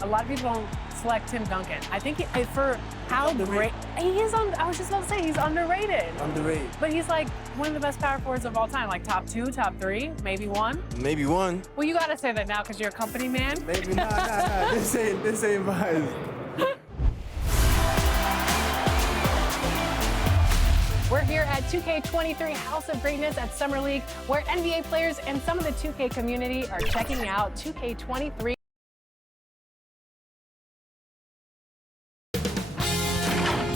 A lot of people don't select Tim Duncan. I think for how great he is I was just about to say he's underrated. Underrated. But he's like one of the best power forwards of all time, like top 2, top 3, maybe 1. Maybe 1. Well, you gotta say that now because you're a company man. Maybe nah. This ain't mine. We're here at 2K23 House of Greatness at Summer League, where NBA players and some of the 2K community are checking out 2K23.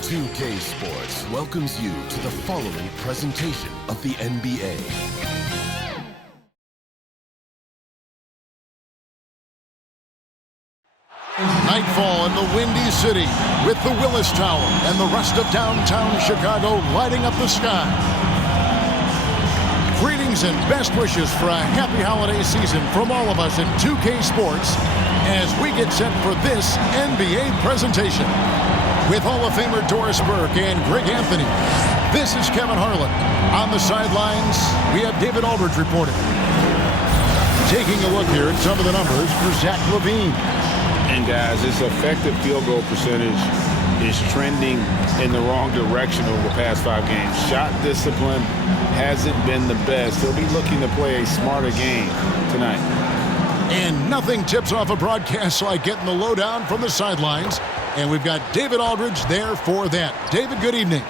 2K Sports welcomes you to the following presentation of the NBA. Nightfall in the Windy City with the Willis Tower and the rest of downtown Chicago lighting up the sky. Greetings and best wishes for a happy holiday season from all of us at 2K Sports as we get set for this NBA presentation. With Hall of Famer Doris Burke and Greg Anthony, this is Kevin Harlan. On the sidelines, we have David Aldridge reporting. Taking a look here at some of the numbers for Zach LaVine. And guys, his effective field goal percentage is trending in the wrong direction over the past 5 games. Shot discipline hasn't been the best. He'll be looking to play a smarter game tonight. And nothing tips off a broadcast like getting the lowdown from the sidelines. And we've got David Aldridge there for that. David, good evening.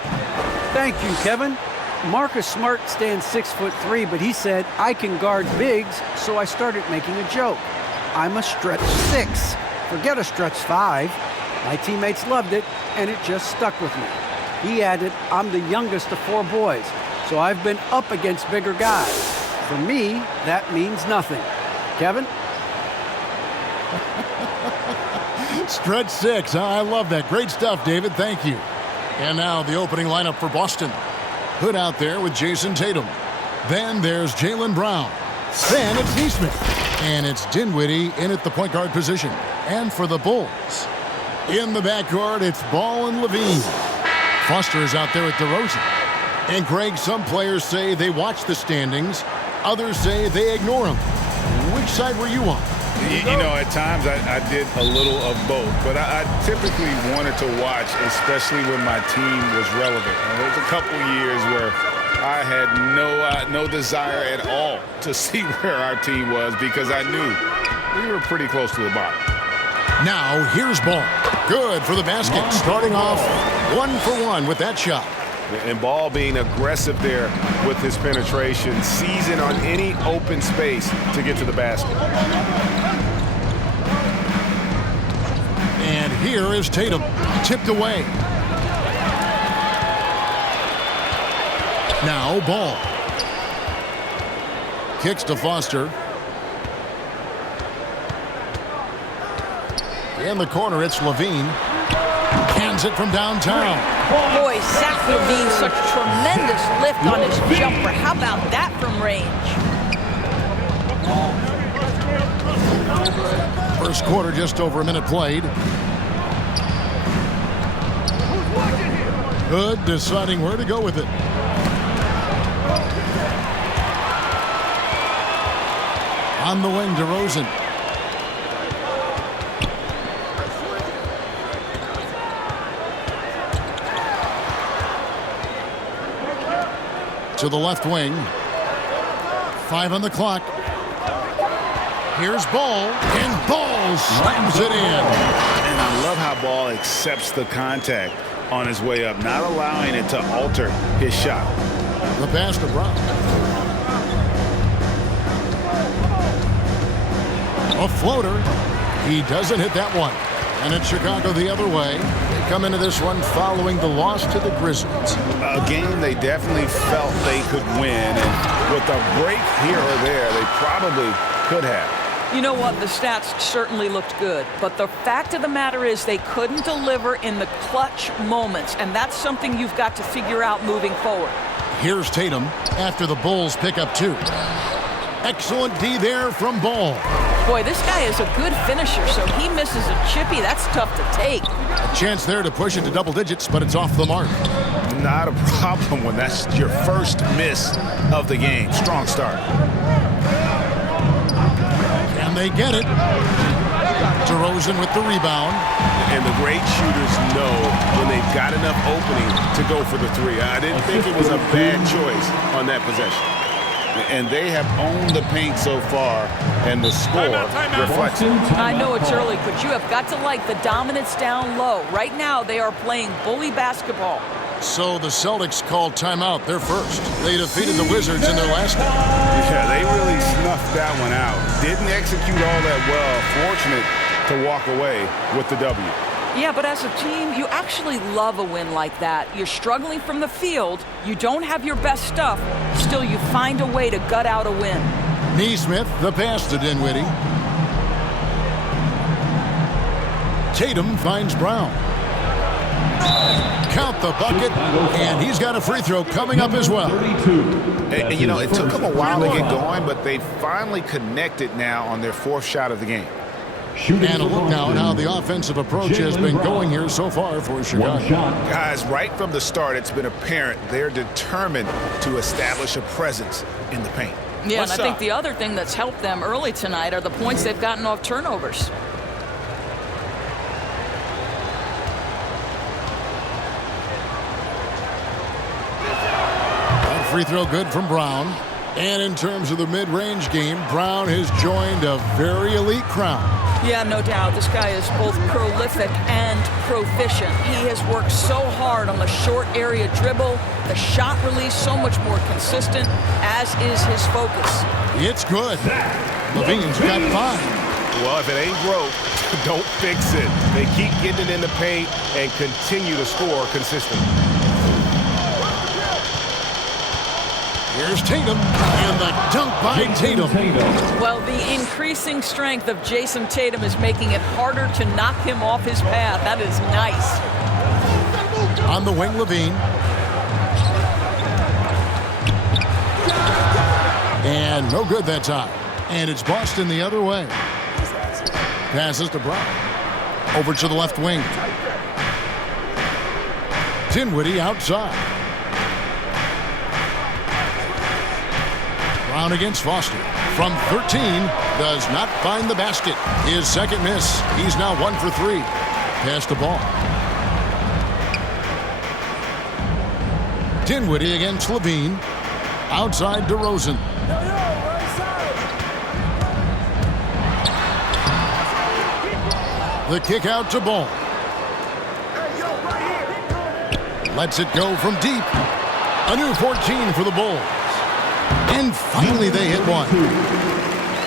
Thank you, Kevin. Marcus Smart stands 6'3", but he said, I can guard bigs, so I started making a joke. I'm a stretch 6. Forget a stretch 5. My teammates loved it, and it just stuck with me. He added, I'm the youngest of 4 boys, so I've been up against bigger guys. For me, that means nothing. Kevin? Stretch 6. I love that. Great stuff, David. Thank you. And now the opening lineup for Boston. Hood out there with Jason Tatum. Then there's Jaylen Brown. Then it's Nesmith. And it's Dinwiddie in at the point guard position. And for the Bulls, in the backcourt, it's Ball and LaVine. Foster is out there at DeRozan. And Greg, some players say they watch the standings. Others say they ignore them. Which side were you on? You know, at times I did a little of both, but I typically wanted to watch, especially when my team was relevant. And there was a couple years where I had no desire at all to see where our team was because I knew we were pretty close to the bottom. Now here's Ball. Good for the basket. Starting off 1 for 1 with that shot. And Ball being aggressive there with his penetration, seizing on any open space to get to the basket. And here is Tatum, tipped away. Now Ball. Kicks to Foster. In the corner, it's LaVine. Hands it from downtown. Boy, Zach LaVine, such tremendous lift on his jumper. How about that from range? First quarter, just over a minute played. Hood deciding where to go with it. On the wing, DeRozan. To the left wing. 5 on the clock. Here's Ball, and Ball slams it in. And I love how Ball accepts the contact on his way up, not allowing it to alter his shot. The pass to Brown. A floater. He doesn't hit that one. And it's Chicago the other way. They come into this one following the loss to the Grizzlies. A game they definitely felt they could win, and with a break here or there, they probably could have. You know what? The stats certainly looked good, but the fact of the matter is they couldn't deliver in the clutch moments, and that's something you've got to figure out moving forward. Here's Tatum after the Bulls pick up 2. Excellent D there from Ball. Boy, this guy is a good finisher, so he misses a chippy. That's tough to take. A chance there to push it to double digits, but it's off the mark. Not a problem when that's your first miss of the game. Strong start. And they get it. DeRozan with the rebound. And the great shooters know when they've got enough opening to go for the three. I didn't think it was a bad choice on that possession. And they have owned the paint so far, and the score reflects it. I know it's early, but you have got to like the dominance down low. Right now, they are playing bully basketball. So the Celtics called timeout. They're first. They defeated the Wizards in their last game. Yeah, they really snuffed that one out. Didn't execute all that well. Fortunate to walk away with the W. Yeah, but as a team, you actually love a win like that. You're struggling from the field. You don't have your best stuff. Still, you find a way to gut out a win. Neesmith, the pass to Dinwiddie. Tatum finds Brown. Count the bucket, and he's got a free throw coming up as well. And you know, it took them a while to get going, but they finally connected now on their fourth shot of the game. And a look now at how the offensive approach has been going here so far for Chicago. Guys, right from the start, it's been apparent they're determined to establish a presence in the paint. Yeah, and I think the other thing that's helped them early tonight are the points they've gotten off turnovers. That free throw good from Brown. And in terms of the mid-range game, Brown has joined a very elite crowd. Yeah, no doubt. This guy is both prolific and proficient. He has worked so hard on the short area dribble, the shot release so much more consistent, as is his focus. It's good. Levine's got 5. Well, if it ain't broke, don't fix it. They keep getting it in the paint and continue to score consistently. Here's Tatum, and the dunk by Tatum. Well, the increasing strength of Jason Tatum is making it harder to knock him off his path. That is nice. On the wing, Levine. And no good that time. And it's Boston the other way. Passes to Brown. Over to the left wing. Dinwiddie outside. Brown against Foster. From 13, does not find the basket. His second miss. He's now 1 for 3. Pass the ball. Dinwiddie against Levine. Outside DeRozan. The kick out to Ball. Lets it go from deep. A new 14 for the Bulls. And finally they hit one.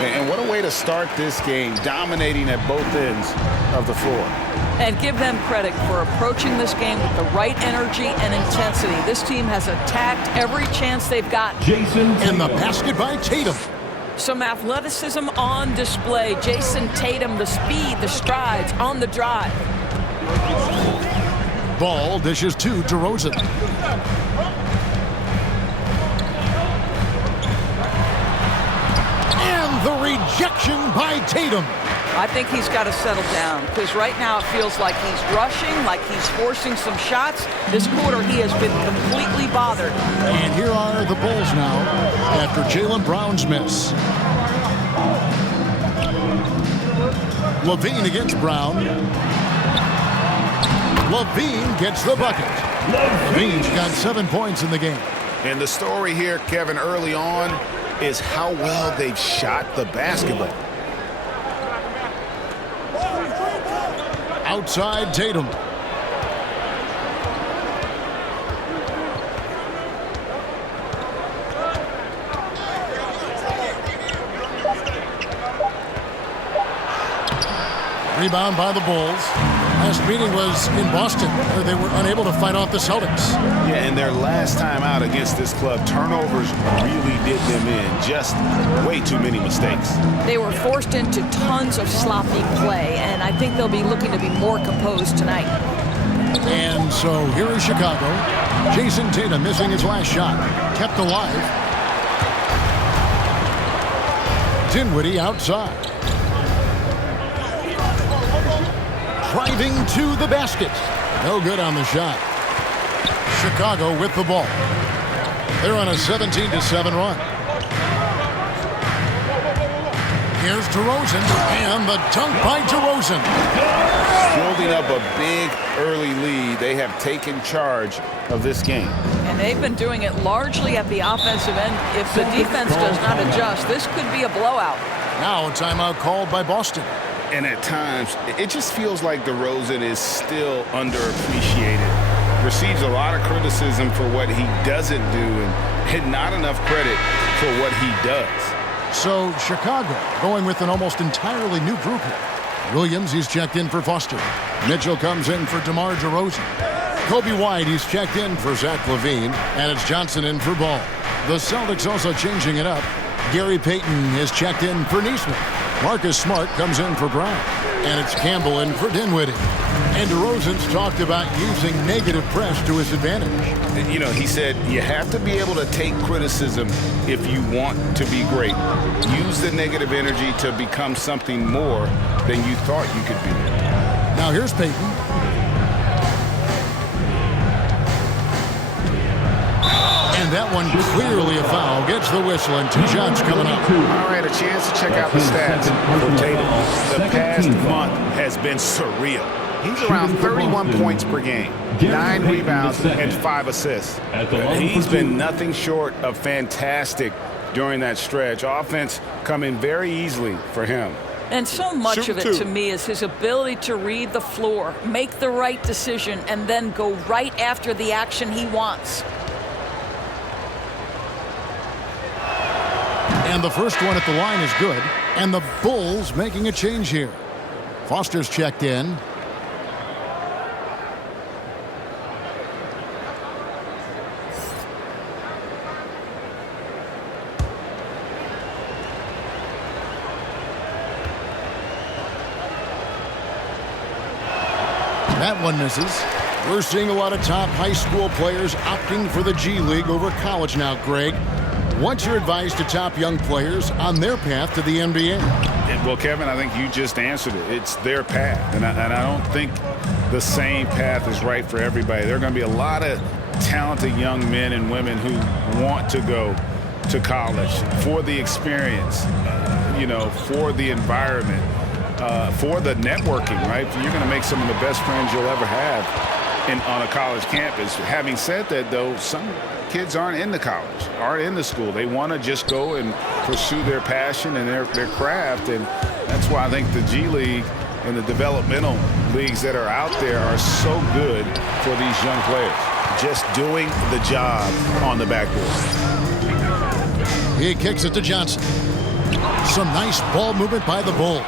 And what a way to start this game, dominating at both ends of the floor. And give them credit for approaching this game with the right energy and intensity. This team has attacked every chance they've got. And the basket by Tatum. Some athleticism on display. Jason Tatum, the speed, the strides on the drive. Ball dishes to DeRozan. The rejection by Tatum. I think he's got to settle down because right now it feels like he's rushing, like he's forcing some shots. This quarter he has been completely bothered. And here are the Bulls now after Jaylen Brown's miss. Levine against Brown. Levine gets the bucket. Levine's got 7 points in the game. And the story here, Kevin, early on, is how well they've shot the basketball. Outside Tatum. Rebound by the Bulls. Last meeting was in Boston, where they were unable to fight off the Celtics. Yeah, and their last time out against this club, turnovers really did them in. Just way too many mistakes. They were forced into tons of sloppy play, and I think they'll be looking to be more composed tonight. And so here is Chicago. Jason Tatum missing his last shot. Kept alive. Dinwiddie outside. Driving to the basket. No good on the shot. Chicago with the ball. They're on a 17-7 run. Here's DeRozan, and the dunk by DeRozan. Building up a big early lead, they have taken charge of this game. And they've been doing it largely at the offensive end. If the defense does not adjust, this could be a blowout. Now a timeout called by Boston. And at times, it just feels like DeRozan is still underappreciated. Receives a lot of criticism for what he doesn't do and not enough credit for what he does. So Chicago going with an almost entirely new group here. Williams, he's checked in for Foster. Mitchell comes in for DeMar DeRozan. Kobe White, he's checked in for Zach LaVine. And it's Johnson in for Ball. The Celtics also changing it up. Gary Payton is checked in for Neesmith. Marcus Smart comes in for Brown. And it's Campbell in for Dinwiddie. And DeRozan's talked about using negative press to his advantage. You know, he said you have to be able to take criticism if you want to be great. Use the negative energy to become something more than you thought you could be. Now here's Payton. And that one clearly a foul. Gets the whistle and 2 shots coming up. All right, a chance to check out the stats for Tatum. The past month has been surreal. He's around 31 points per game, 9 rebounds, and 5 assists. He's been nothing short of fantastic during that stretch. Offense coming very easily for him. And so much of it to me is his ability to read the floor, make the right decision, and then go right after the action he wants. And the first one at the line is good. And the Bulls making a change here. Foster's checked in. That one misses. We're seeing a lot of top high school players opting for the G League over college now, Greg. What's your advice to top young players on their path to the NBA? Well, Kevin, I think you just answered it. It's their path, and I don't think the same path is right for everybody. There are going to be a lot of talented young men and women who want to go to college for the experience, for the environment, for the networking, right? You're going to make some of the best friends you'll ever have on a college campus. Having said that, though, some kids aren't into college, aren't into school. They want to just go and pursue their passion and their craft, and that's why I think the G League and the developmental leagues that are out there are so good for these young players, just doing the job on the backboard. He kicks it to Johnson. Some nice ball movement by the Bulls.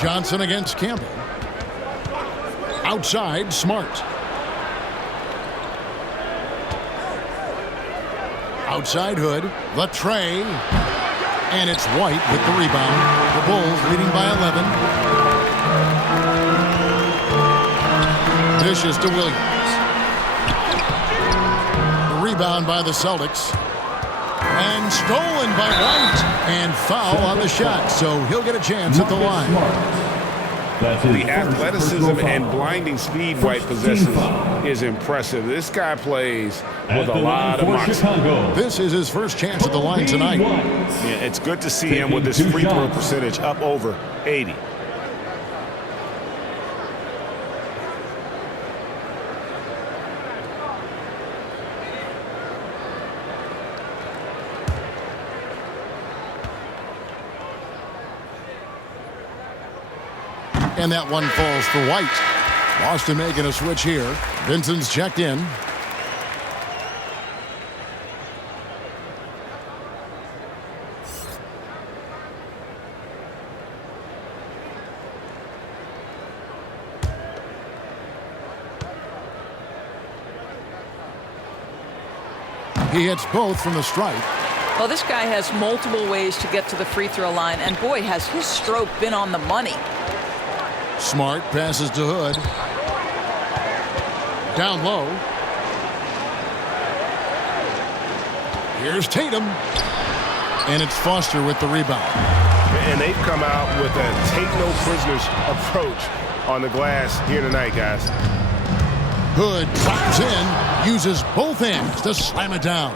Johnson against Campbell. Outside, Smart. Outside Hood, the tray, and it's White with the rebound. The Bulls leading by 11. Dishes to Williams. The rebound by the Celtics. And stolen by White. And foul on the shot, so he'll get a chance at the line. The athleticism and blinding speed White possesses is impressive. This guy plays with a lot of moxie. This is his first chance at the line tonight. Yeah, it's good to see him with this free throw percentage up over 80. And that one falls for White. Boston making a switch here. Vincent's checked in. He hits both from the stripe. Well, this guy has multiple ways to get to the free throw line, and boy, has his stroke been on the money. Smart passes to Hood. Down low. Here's Tatum. And it's Foster with the rebound. And they've come out with a take-no-prisoners approach on the glass here tonight, guys. Hood drives in, uses both hands to slam it down.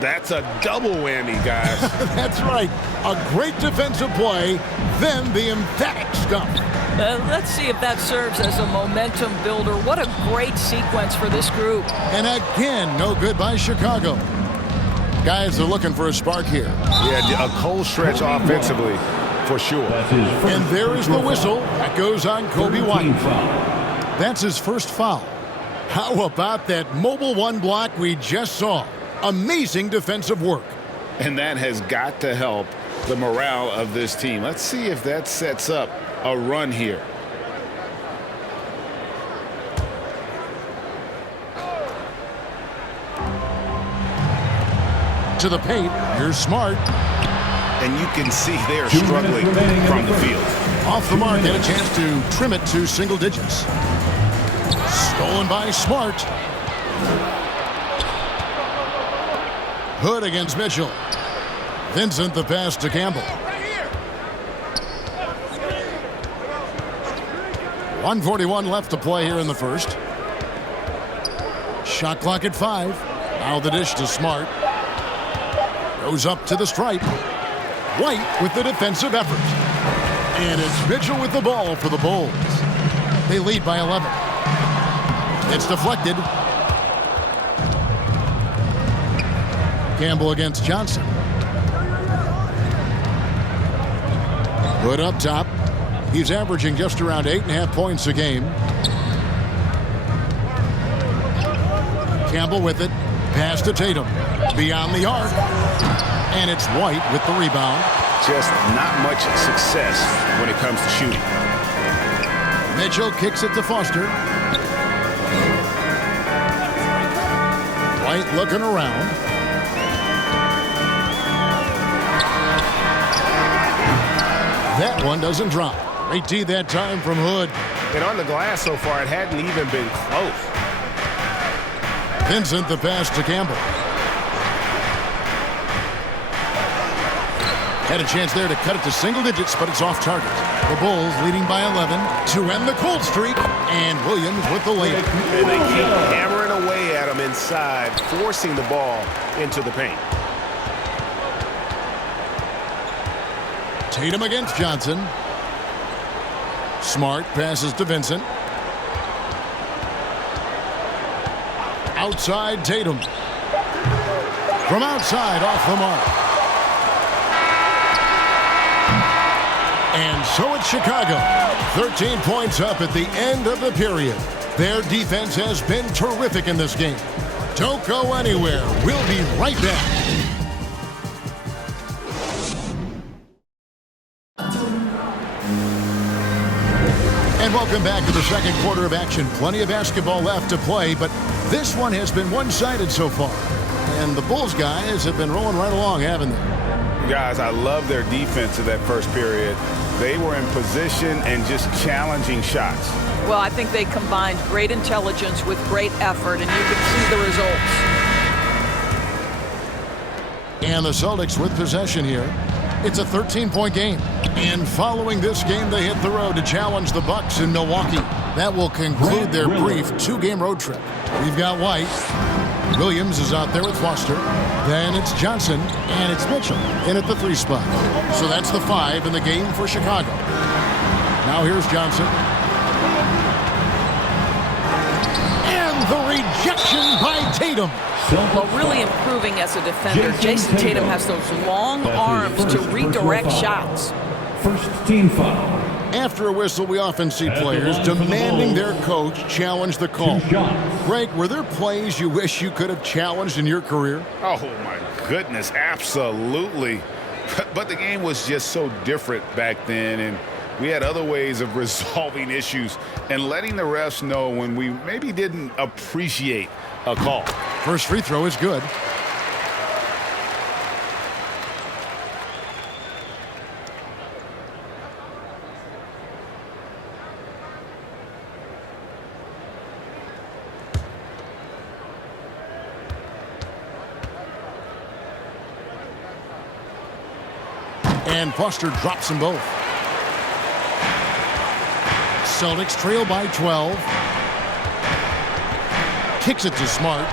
That's a double whammy, guys. That's right. A great defensive play, then the emphatic stuff. Let's see if that serves as a momentum builder. What a great sequence for this group. And again, no good by Chicago. Guys are looking for a spark here. Yeah, a cold stretch offensively, for sure. And there is the whistle that goes on Kobe White. That's his first foul. How about that mobile one block we just saw? Amazing defensive work. And that has got to help the morale of this team. Let's see if that sets up a run here. To the paint, here's Smart. And you can see they're struggling from the field. Off the mark and a chance to trim it to single digits. Stolen by Smart. Hood against Mitchell. Vincent the pass to Campbell. 1:41 left to play here in the first. Shot clock at 5. Now the dish to Smart. Goes up to the stripe. White with the defensive effort. And it's Mitchell with the ball for the Bulls. They lead by 11. It's deflected. Campbell against Johnson. Hood up top. He's averaging just around 8.5 points a game. Campbell with it. Pass to Tatum. Beyond the arc. And it's White with the rebound. Just not much success when it comes to shooting. Mitchell kicks it to Foster. White looking around. That one doesn't drop. Great D that time from Hood. And on the glass so far, it hadn't even been close. Vincent the pass to Campbell. Had a chance there to cut it to single digits, but it's off target. The Bulls leading by 11 to end the cold streak, and Williams with the layup. And they keep hammering away at him inside, forcing the ball into the paint. Tatum against Johnson. Smart passes to Vincent. Outside Tatum. From outside off the mark. And so it's Chicago. 13 points up at the end of the period. Their defense has been terrific in this game. Don't go anywhere. We'll be right back. And welcome back to the second quarter of action. Plenty of basketball left to play, but this one has been one-sided so far. And the Bulls guys have been rolling right along, haven't they? Guys, I love their defense in that first period. They were in position and just challenging shots. Well, I think they combined great intelligence with great effort, and you can see the results. And the Celtics with possession here. It's a 13-point game. And following this game, they hit the road to challenge the Bucks in Milwaukee. That will conclude their brief two-game road trip. We've got White. Williams is out there with Foster. Then it's Johnson, and it's Mitchell in at the 3 spot. So that's the 5 in the game for Chicago. Now here's Johnson. And the rejection by Tatum. Well, really improving as a defender. Jason Tatum has those long arms to redirect shots. First team foul. After a whistle, we often see players demanding their coach challenge the call. Greg, were there plays you wish you could have challenged in your career? Oh, my goodness, absolutely. But the game was just so different back then, and we had other ways of resolving issues and letting the refs know when we maybe didn't appreciate a call. First free throw is good. And Foster drops them both. Celtics trail by 12. Kicks it to Smart.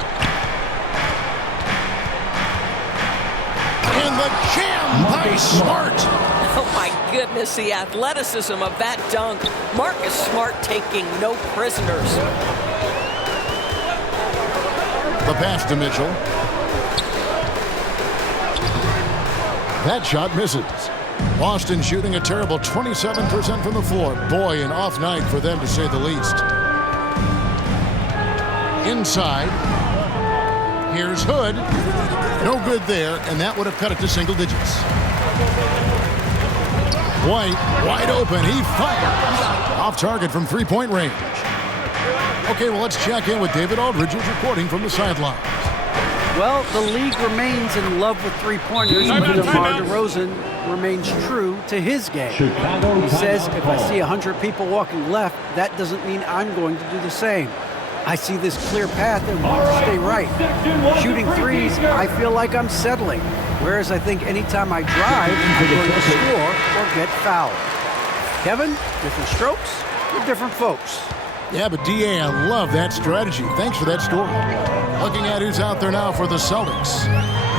the jam by Smart. Oh my goodness, the athleticism of that dunk. Marcus Smart taking no prisoners. The pass to Mitchell. That shot misses. Boston shooting a terrible 27% from the floor. Boy, an off night for them to say the least. Inside. Here's Hood. No good there, and that would have cut it to single digits. White, wide open. He fires. Off target from three-point range. Okay, well, let's check in with David Aldridge, who's reporting from the sidelines. Well, the league remains in love with three-pointers, but DeMar DeRozan remains true to his game. He says, if I see 100 people walking left, that doesn't mean I'm going to do the same. I see this clear path and want to stay right. Shooting threes, I feel like I'm settling, whereas I think anytime I drive, I'm going to score or get fouled. Kevin, different strokes for different folks. Yeah, but D.A., I love that strategy. Thanks for that story. Looking at who's out there now for the Celtics.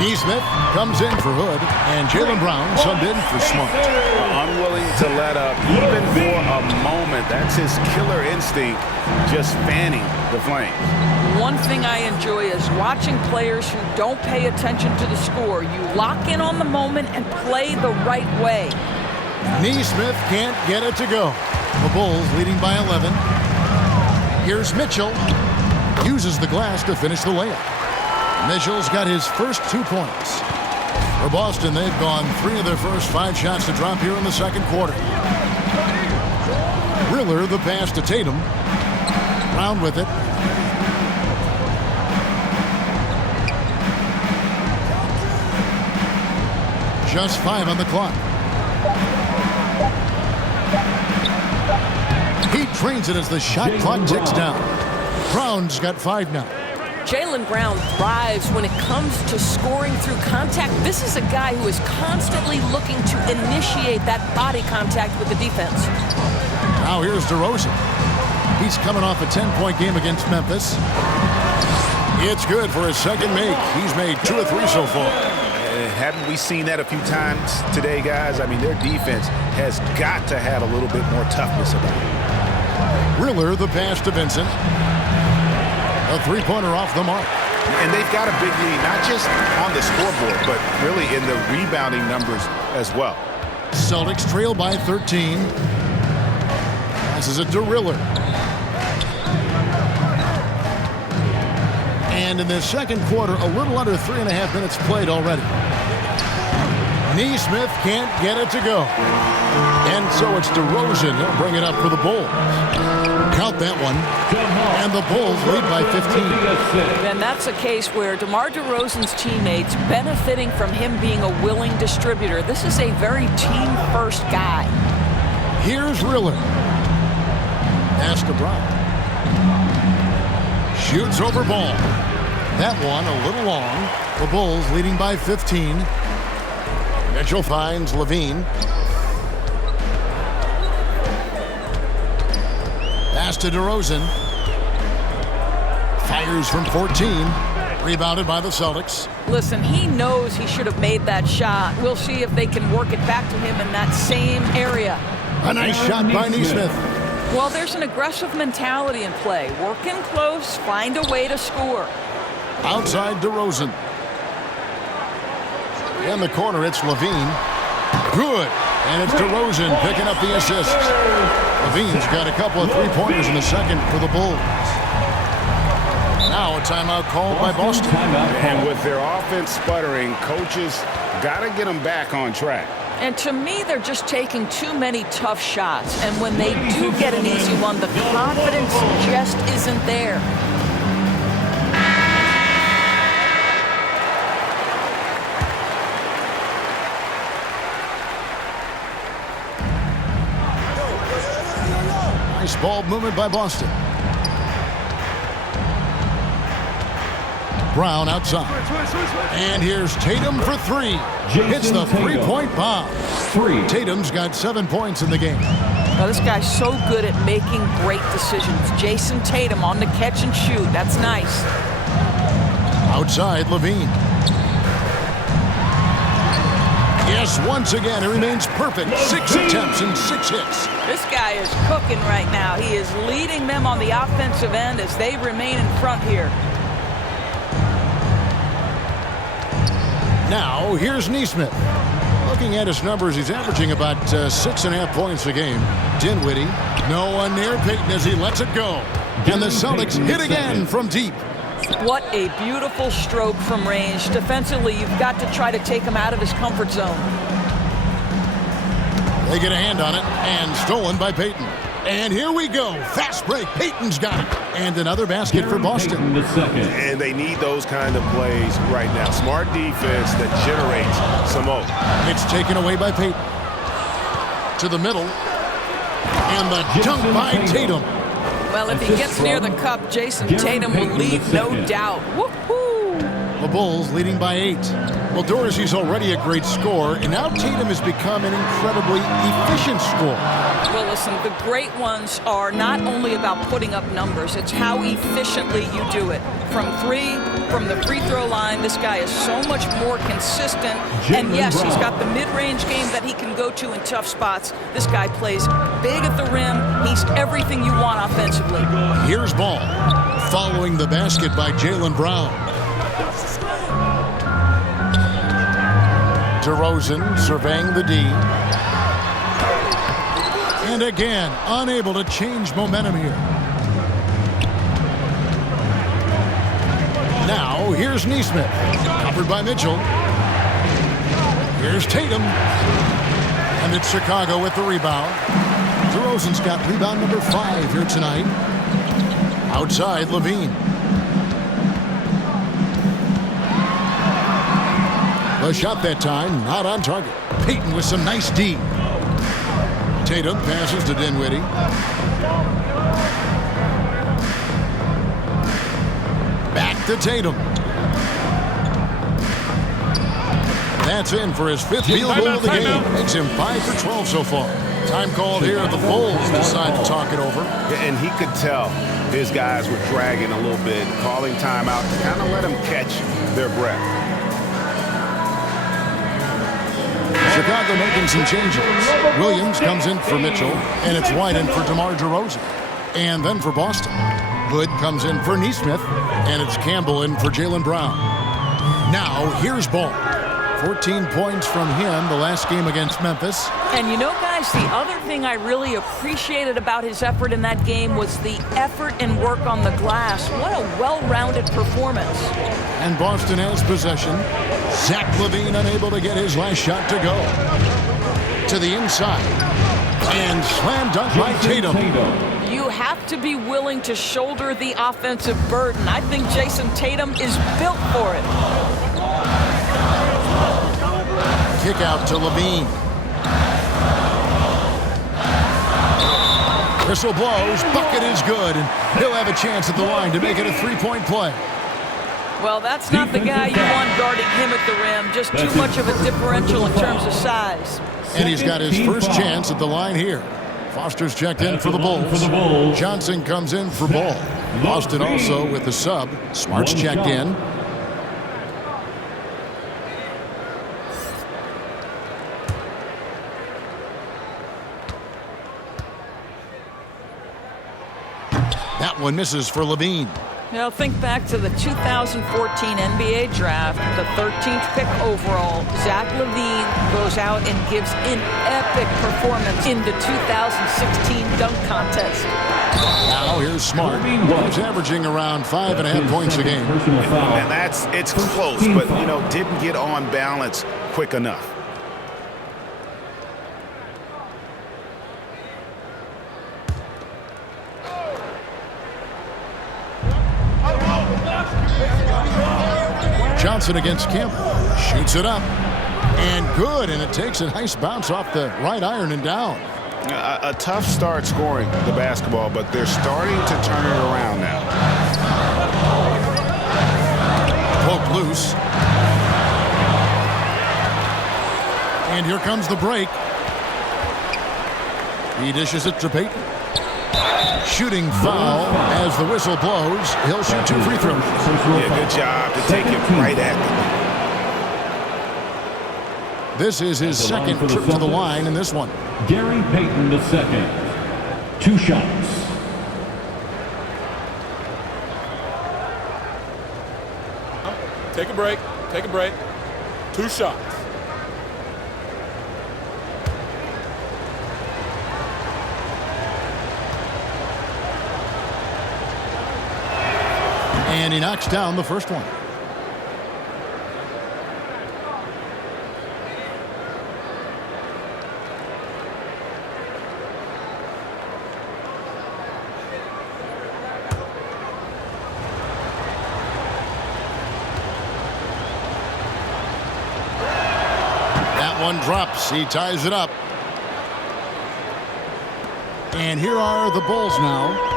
Neesmith comes in for Hood, and Jaylen Brown subbed in for Smart. Unwilling to let up, even for a moment. That's his killer instinct, just fanning the flames. One thing I enjoy is watching players who don't pay attention to the score. You lock in on the moment and play the right way. Neesmith can't get it to go. The Bulls leading by 11. Here's Mitchell. Uses the glass to finish the layup. Mitchell's got his first 2 points. For Boston, they've gone 3 of their first 5 shots to drop here in the second quarter. Riller, the pass to Tatum. Brown with it. Just 5 on the clock. He trains it as the shot clock ticks down. Brown's got 5 now. Jaylen Brown thrives when it comes to scoring through contact. This is a guy who is constantly looking to initiate that body contact with the defense. Now here's DeRozan. He's coming off a 10-point game against Memphis. It's good for his second make. He's made 2 or 3 so far. Haven't we seen that a few times today, guys? I mean, their defense has got to have a little bit more toughness about it. Riller, the pass to Vincent. A 3-pointer off the mark. And they've got a big lead, not just on the scoreboard, but really in the rebounding numbers as well. Celtics trail by 13. Passes it to Riller. And in the second quarter, a little under 3.5 minutes played already. Neesmith can't get it to go. And so it's DeRozan. He'll bring it up for the Bulls. Count that one. And the Bulls lead by 15. And that's a case where DeMar DeRozan's teammates benefiting from him being a willing distributor. This is a very team-first guy. Here's Riller. Pass to Brown. Shoots over ball. That one a little long. The Bulls leading by 15. Mitchell finds Levine. Pass to DeRozan. Fires from 14. Rebounded by the Celtics. Listen, he knows he should have made that shot. We'll see if they can work it back to him in that same area. A nice shot by Neesmith. Well, there's an aggressive mentality in play. Work in close, find a way to score. Outside DeRozan. In the corner, it's Levine. Good. And it's DeRozan picking up the assist. Levine's got a couple of 3-pointers in the second for the Bulls. Now a timeout called by Boston. And with their offense sputtering, coaches got to get them back on track. And to me, they're just taking too many tough shots. And when they do get an easy one, the confidence just isn't there. Nice ball movement by Boston. Brown outside. And here's Tatum for 3. Hits the 3-point bomb. Tatum's got 7 points in the game. Now, this guy's so good at making great decisions. Jason Tatum on the catch and shoot. That's nice. Outside, Levine. Yes, once again, it remains perfect. 6 attempts and 6 hits. This guy is cooking right now. He is leading them on the offensive end as they remain in front here. Now, here's Neesmith. Looking at his numbers, he's averaging about 6.5 points a game. Dinwiddie, no one near Payton as he lets it go. And the Celtics hit again from deep. What a beautiful stroke from range. Defensively, you've got to try to take him out of his comfort zone. They get a hand on it, and stolen by Payton. And here we go. Fast break. Payton's got it. And another basket for Boston. And they need those kind of plays right now. Smart defense that generates some hope. It's taken away by Payton. To the middle. And the dunk by Tatum. Well, if he gets near the cup, Jason Tatum will lead, no doubt. Woohoo! The Bulls leading by 8. Well, Dorsey's already a great scorer, and now Tatum has become an incredibly efficient scorer. Well, listen, the great ones are not only about putting up numbers, it's how efficiently you do it. From 3, from the free throw line, this guy is so much more consistent. And yes, he's got the mid-range game that he can go to in tough spots. This guy plays big at the rim. He's everything you want offensively. Here's Ball, following the basket by Jaylen Brown. DeRozan surveying the D. And again, unable to change momentum here. Now, here's Neesmith. Covered by Mitchell. Here's Tatum. And it's Chicago with the rebound. DeRozan's got rebound number 5 here tonight. Outside, Levine. The shot that time, not on target. Payton with some nice D. Tatum passes to Dinwiddie. Back to Tatum. That's in for his 5th field goal of the game. Makes him 5 for 12 so far. Time called here. The Bulls decide to talk it over. And he could tell his guys were dragging a little bit, calling timeout to kind of let them catch their breath. Chicago making some changes. Williams comes in for Mitchell, and it's White in for DeMar DeRozan. And then for Boston, Hood comes in for Neesmith, and it's Campbell in for Jaylen Brown. Now, here's Ball. 14 points from him the last game against Memphis. And you know, guys, the other thing I really appreciated about his effort in that game was the effort and work on the glass. What a well-rounded performance. And Boston has possession. Zach LaVine unable to get his last shot to go. To the inside. And slam dunk by Tatum. You have to be willing to shoulder the offensive burden. I think Jason Tatum is built for it. Kick out to Levine. Whistle blows. Bucket is good. And he'll have a chance at the line to make it a 3-point play. Well, that's not the guy you want guarding him at the rim. Just too much of a differential in terms of size. And he's got his first chance at the line here. Foster's checked in for the Bulls. Johnson comes in for Ball. Boston also with the sub. Smart's checked in. That one misses for Levine. Now think back to the 2014 NBA draft, the 13th pick overall. Zach LaVine goes out and gives an epic performance in the 2016 dunk contest. Now here's Smart. He's averaging around 5.5 points a game. And it's close, but, didn't get on balance quick enough. Johnson against Campbell. Shoots it up. And good. And it takes a nice bounce off the right iron and down. A tough start scoring the basketball, but they're starting to turn it around now. Poke loose. And here comes the break. He dishes it to Payton. Shooting foul as the whistle blows. He'll shoot 2 free throws. Yeah, good job to take it right at This is his second trip to the line in this one. Gary Payton II. 2 shots. Take a break. Take a break. 2 shots. And he knocks down the first one. That one drops. He ties it up. And here are the Bulls now.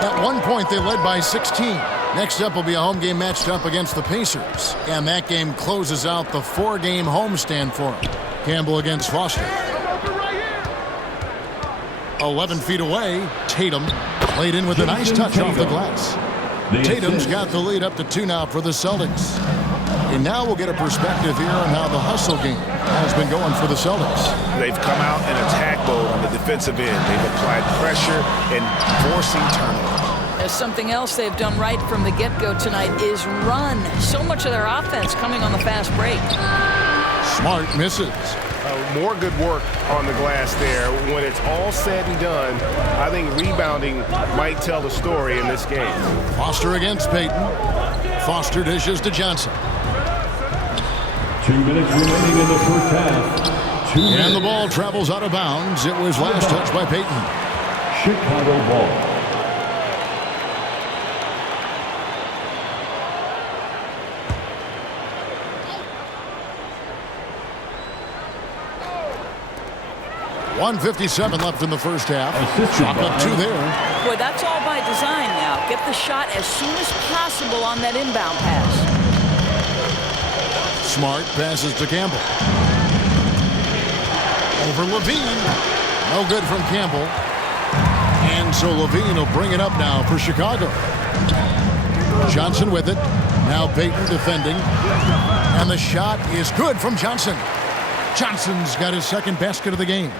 At one point, they led by 16. Next up will be a home game matched up against the Pacers. And that game closes out the 4-game homestand for him. Campbell against Foster. 11 feet away, Tatum played in with a nice touch off the glass. Tatum's got the lead up to 2 now for the Celtics. And now we'll get a perspective here on how the hustle game has been going for the Celtics. They've come out in attack mode on the defensive end. They've applied pressure and forcing turnovers. As something else they've done right from the get-go tonight is run. So much of their offense coming on the fast break. Smart misses. More good work on the glass there. When it's all said and done, I think rebounding might tell the story in this game. Foster against Payton. Foster dishes to Johnson. 2 minutes remaining in the first half. And the ball travels out of bounds. It was last touched by Payton. Chicago ball. .157 left in the first half. Shot up 2 there. Boy, that's all by design now. Get the shot as soon as possible on that inbound pass. Smart passes to Campbell. Over Levine. No good from Campbell. And so Levine will bring it up now for Chicago. Johnson with it. Now Payton defending. And the shot is good from Johnson. Johnson's got his second basket of the game.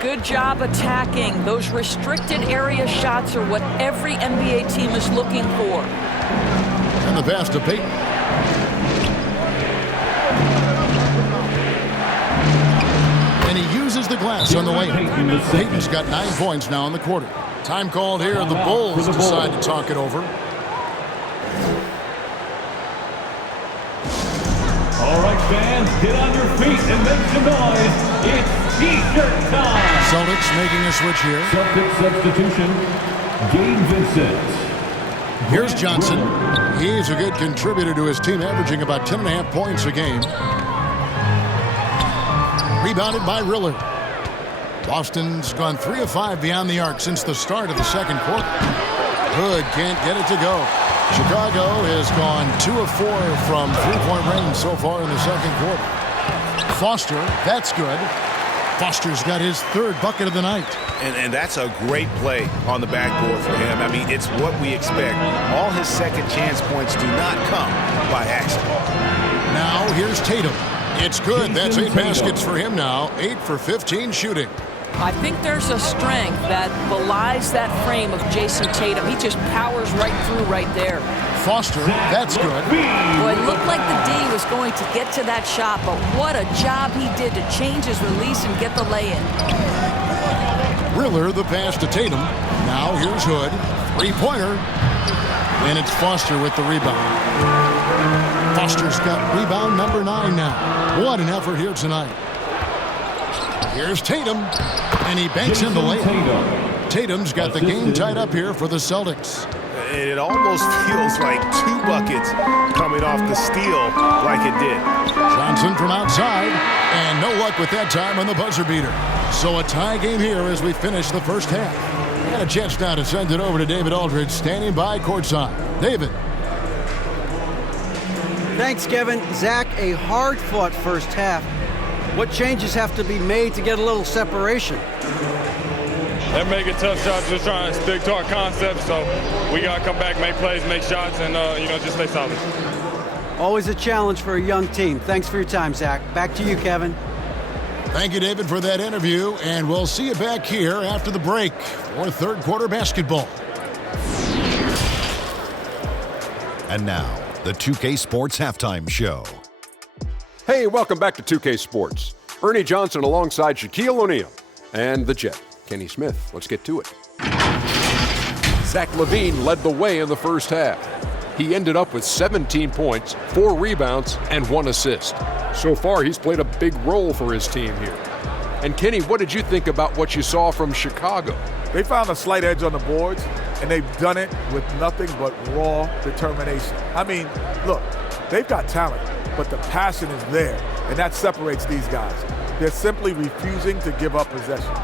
Good job attacking. Those restricted area shots are what every NBA team is looking for. And the pass to Payton. And he uses the glass on the way. Payton's got 9 points now in the quarter. Time called here. The Bulls decide to talk it over. All right, fans, get on your feet and make some noise. It's T-shirt time. Celtics making a switch here. Celtics substitution, Gabe Vincent. Here's Johnson. He's a good contributor to his team, averaging about 10.5 points a game. Rebounded by Riller. Boston's gone 3 of 5 beyond the arc since the start of the second quarter. Hood can't get it to go. Chicago has gone 2 of 4 from 3-point range so far in the second quarter. Foster, that's good. Foster's got his 3rd bucket of the night. And that's a great play on the backboard for him. I mean, it's what we expect. All his second chance points do not come by accident. Now here's Tatum. It's good. That's 8 baskets for him now. 8 for 15 shooting. I think there's a strength that belies that frame of Jason Tatum. He just powers right through right there. Foster, that's good. Boy, it looked like the D was going to get to that shot, but what a job he did to change his release and get the lay-in. Riller, the pass to Tatum. Now here's Hood. 3-pointer. And it's Foster with the rebound. Foster's got rebound number 9 now. What an effort here tonight. Here's Tatum. And he banks in the layup. Tatum's got the game tied up here for the Celtics. And it almost feels like 2 buckets coming off the steal like it did. Johnson from outside. And no luck with that time on the buzzer beater. So a tie game here as we finish the first half. Got a chance now to send it over to David Aldridge, standing by courtside. David. Thanks, Kevin. Zach, a hard-fought first half. What changes have to be made to get a little separation? They're making tough shots. Just trying to stick to our concept. So we got to come back, make plays, make shots, and, just stay solid. Always a challenge for a young team. Thanks for your time, Zach. Back to you, Kevin. Thank you, David, for that interview, and we'll see you back here after the break for third quarter basketball. And now, the 2K Sports Halftime Show. Hey, welcome back to 2K Sports. Ernie Johnson alongside Shaquille O'Neal and the Jet, Kenny Smith. Let's get to it. Zach LaVine led the way in the first half. He ended up with 17 points, 4 rebounds, and 1 assist. So far, he's played a big role for his team here. And Kenny, what did you think about what you saw from Chicago? They found a slight edge on the boards, and they've done it with nothing but raw determination. I mean, look, they've got talent, but the passion is there, and that separates these guys. They're simply refusing to give up possessions.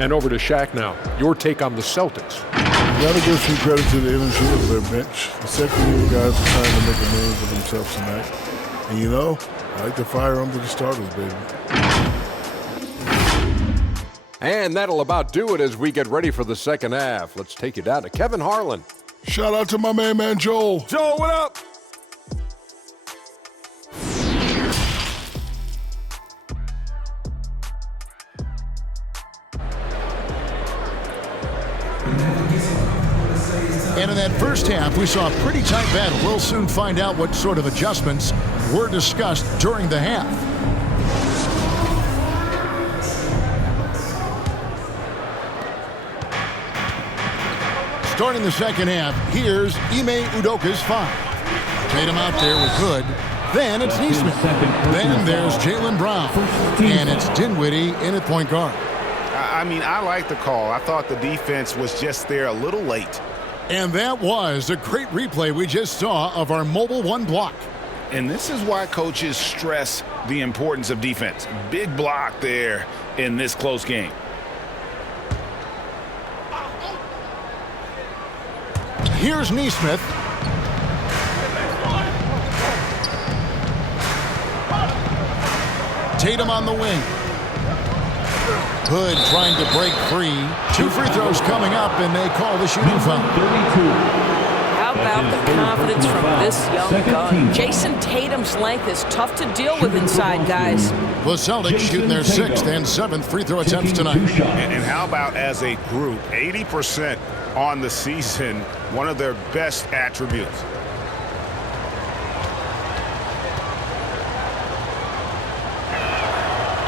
And over to Shaq now. Your take on the Celtics. You got to give some credit to the energy of their bench. The second-year guys are trying to make a name for themselves tonight. And you know, I like to fire under the starters, baby. And that'll about do it as we get ready for the second half. Let's take you down to Kevin Harlan. Shout out to my man Joel. Joel, what up? And in that first half, we saw a pretty tight battle. We'll soon find out what sort of adjustments were discussed during the half. Starting the second half, here's Ime Udoka's 5. Tatum out there with Hood. Then it's Neesmith. Then there's Jaylen Brown. And it's Dinwiddie in at point guard. I mean, I like the call. I thought the defense was just there a little late. And that was a great replay we just saw of our Mobile One block. And this is why coaches stress the importance of defense. Big block there in this close game. Here's Neesmith. Tatum on the wing. Hood trying to break free. 2 free throws coming up, and they call the shooting foul. How about the confidence from this young gun? Jason Tatum's length is tough to deal with inside, guys. The Celtics shooting their 6th and 7th free throw attempts tonight. And how about as a group, 80% on the season, one of their best attributes.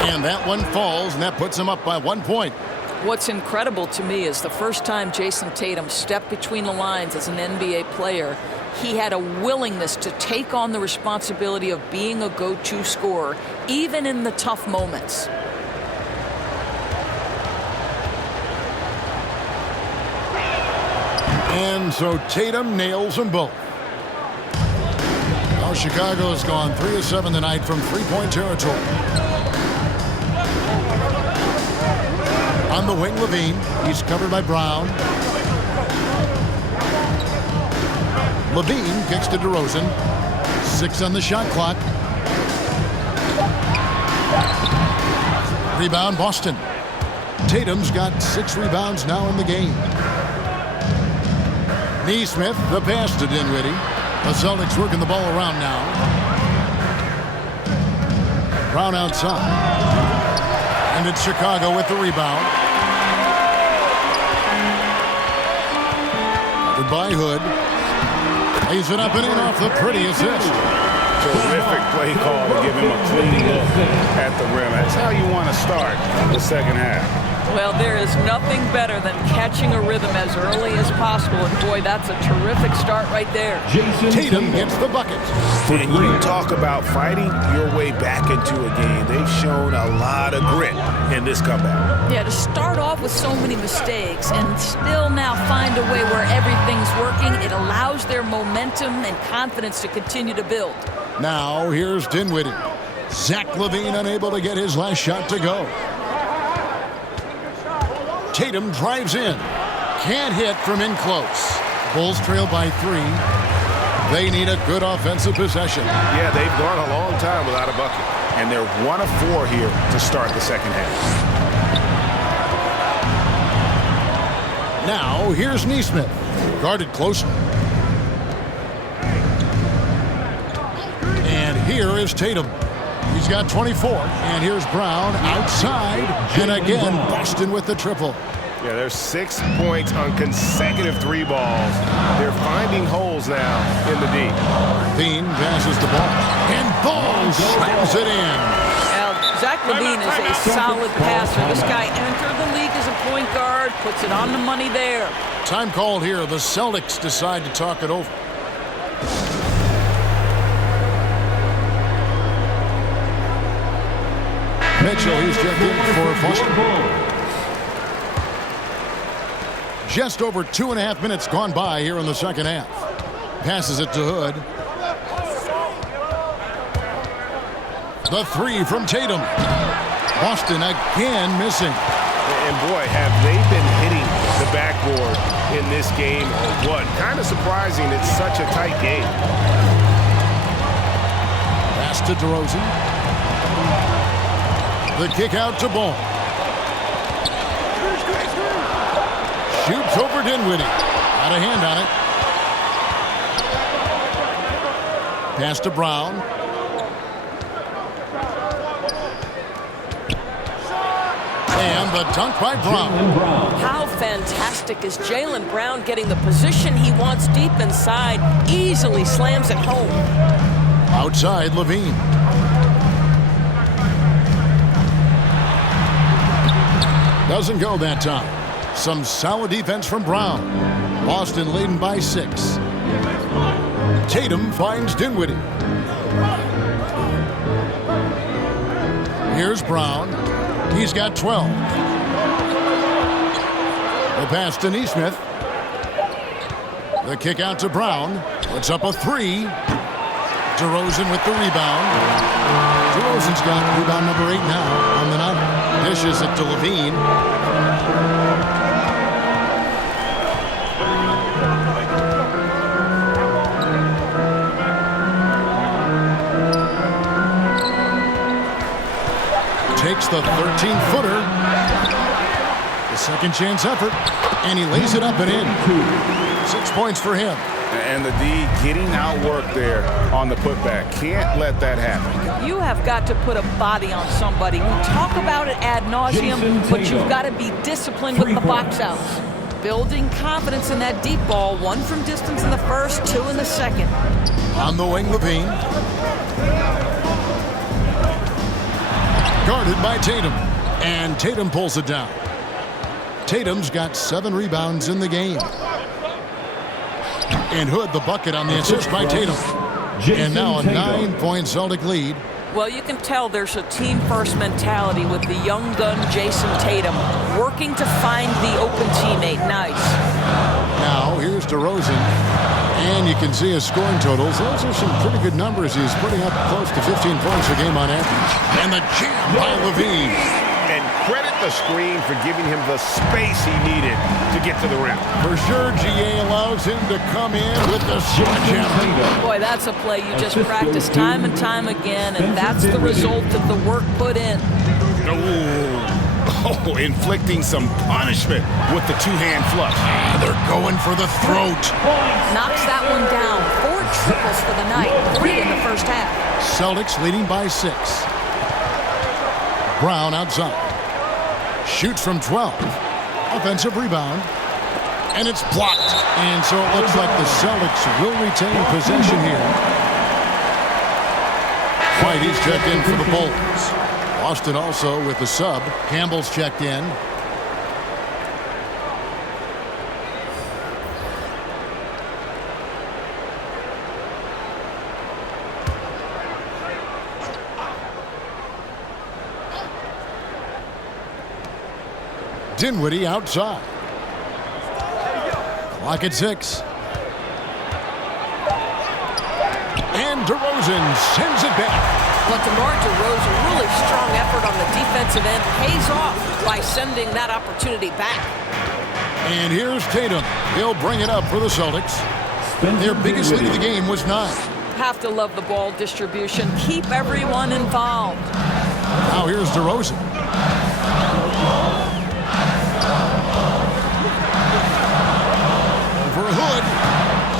And that one falls, and that puts them up by 1 point. What's incredible to me is the first time Jason Tatum stepped between the lines as an NBA player, he had a willingness to take on the responsibility of being a go-to scorer, even in the tough moments. And so Tatum nails them both. Now Chicago's gone 3 of 7 tonight from three-point territory. On the wing, LaVine. He's covered by Brown. LaVine kicks to DeRozan. 6 on the shot clock. Rebound, Boston. Tatum's got 6 rebounds now in the game. Neesmith, the pass to Dinwiddie. The Celtics working the ball around now. Brown outside. And it's Chicago with the rebound. By Hood. Lays it up and in off the pretty assist. Terrific play call to give him a clean look at the rim. That's how you want to start the second half. Well, there is nothing better than catching a rhythm as early as possible. And boy, that's a terrific start right there. Tatum gets the bucket. And you talk about fighting your way back into a game. They've shown a lot of grit in this comeback. Yeah, to start off with so many mistakes and still now find a way where everything's working, it allows their momentum and confidence to continue to build. Now here's Dinwiddie. Zach LaVine unable to get his last shot to go. Tatum drives in. Can't hit from in close. Bulls trail by 3. They need a good offensive possession. Yeah, they've gone a long time without a bucket. And they're 1 of 4 here to start the second half. Now here's Neesmith. Guarded closer. Here is Tatum. He's got 24. And here's Brown outside. And again, Boston with the triple. Yeah, there's 6 points on consecutive 3 balls. They're finding holes now in the D. Bean passes the ball. And Ball slams it in. Zach LaVine is a solid passer. This guy entered the league as a point guard, puts it on the money there. Time called here. The Celtics decide to talk it over. Mitchell, he's checked in for Boston. Just over 2.5 minutes gone by here in the second half. Passes it to Hood. The 3 from Tatum. Boston again missing. And boy, have they been hitting the backboard in this game or what? Kind of surprising it's such a tight game. Pass to DeRozan. The kick out to Ball. Shoots over Dinwiddie. Got a hand on it. Pass to Brown. And the dunk by Brown. How fantastic is Jaylen Brown getting the position he wants deep inside. Easily slams it home. Outside, LaVine. Doesn't go that time. Some solid defense from Brown. Boston leading by 6. Tatum finds Dinwiddie. Here's Brown. He's got 12. The pass to Nesmith. The kick out to Brown. Puts up a 3. DeRozan with the rebound. DeRozan's got rebound number 8 now on the night. Dishes it to LaVine. Takes the 13-footer. The second chance effort. And he lays it up and in. 6 points for him. And the D getting outworked there on the putback. Can't let that happen. You have got to put a body on somebody. We talk about it ad nauseum, but you've got to be disciplined with the box outs. Building confidence in that deep ball. 1 from distance in the first, 2 in the second. On the wing, LaVine. Guarded by Tatum. And Tatum pulls it down. Tatum's got 7 rebounds in the game. And Hood the bucket on the assist by Tatum. And now a 9-point Celtic lead. Well, you can tell there's a team-first mentality with the young gun Jason Tatum working to find the open teammate. Nice. Now, here's DeRozan. And you can see his scoring totals. Those are some pretty good numbers. He's putting up close to 15 points a game on average. And the jam by LaVine. And credit the screen for giving him the space he needed to get to the rim. For sure, GA allows him to come in with the sledgehammer. Boy, that's a play you just practice time and time again, and that's the result of the work put in. Oh, inflicting some punishment with the 2-hand flush. They're going for the throat. Knocks that one down. 4 triples for the night, 3 in the first half. Celtics leading by 6. Brown outside. Shoots from 12. Offensive rebound. And it's blocked. And so it looks like the Celtics will retain possession here. Whitey's checked in for the Bulls. Boston also with the sub. Campbell's checked in. Dinwiddie outside. Clock at 6. And DeRozan sends it back. But DeMar DeRozan, really strong effort on the defensive end, pays off by sending that opportunity back. And here's Tatum. He'll bring it up for the Celtics. Their biggest lead of the game was 9. Have to love the ball distribution. Keep everyone involved. Now here's DeRozan. Over Hood.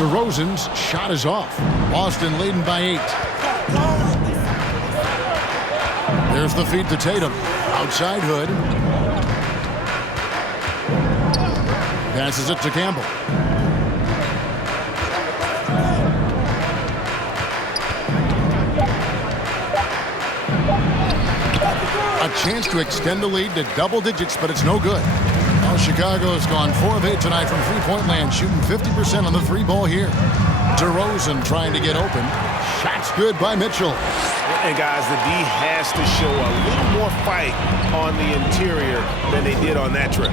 DeRozan's shot is off. Boston leading by 8. There's the feed to Tatum. Outside Hood. Passes it to Campbell. A chance to extend the lead to double digits, but it's no good. Well, Chicago has gone 4 of 8 tonight from three-point land, shooting 50% on the three ball here. DeRozan trying to get open. Shot's good by Mitchell. And guys, the D has to show a little more fight on the interior than they did on that trip.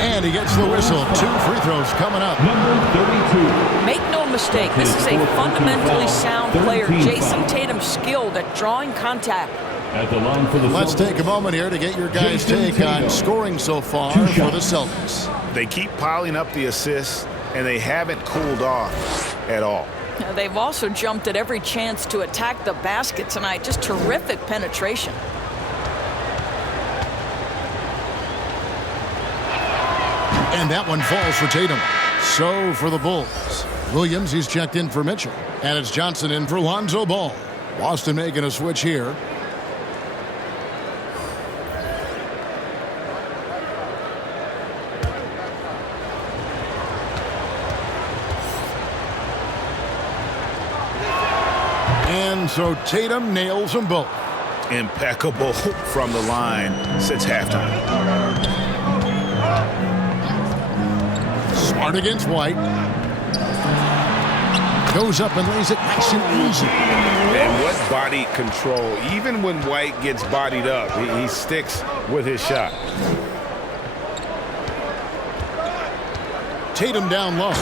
And he gets the whistle. 2 free throws coming up. Number 32. Make no mistake, this is a fundamentally sound player. Jason Tatum skilled at drawing contact. At the line for the Let's Celtics. take a moment here to get your guys' take on scoring so far for the Celtics. They keep piling up the assists, and they haven't cooled off at all. They've also jumped at every chance to attack the basket tonight. Just terrific penetration. And that one falls for Tatum. So for the Bulls. Williams, he's checked in for Mitchell. And it's Johnson in for Lonzo Ball. Boston making a switch here. And so Tatum nails them both. Impeccable from the line since halftime. Smart against White. Goes up and lays it nice and easy. And what body control. Even when White gets bodied up, he sticks with his shot. Tatum down low.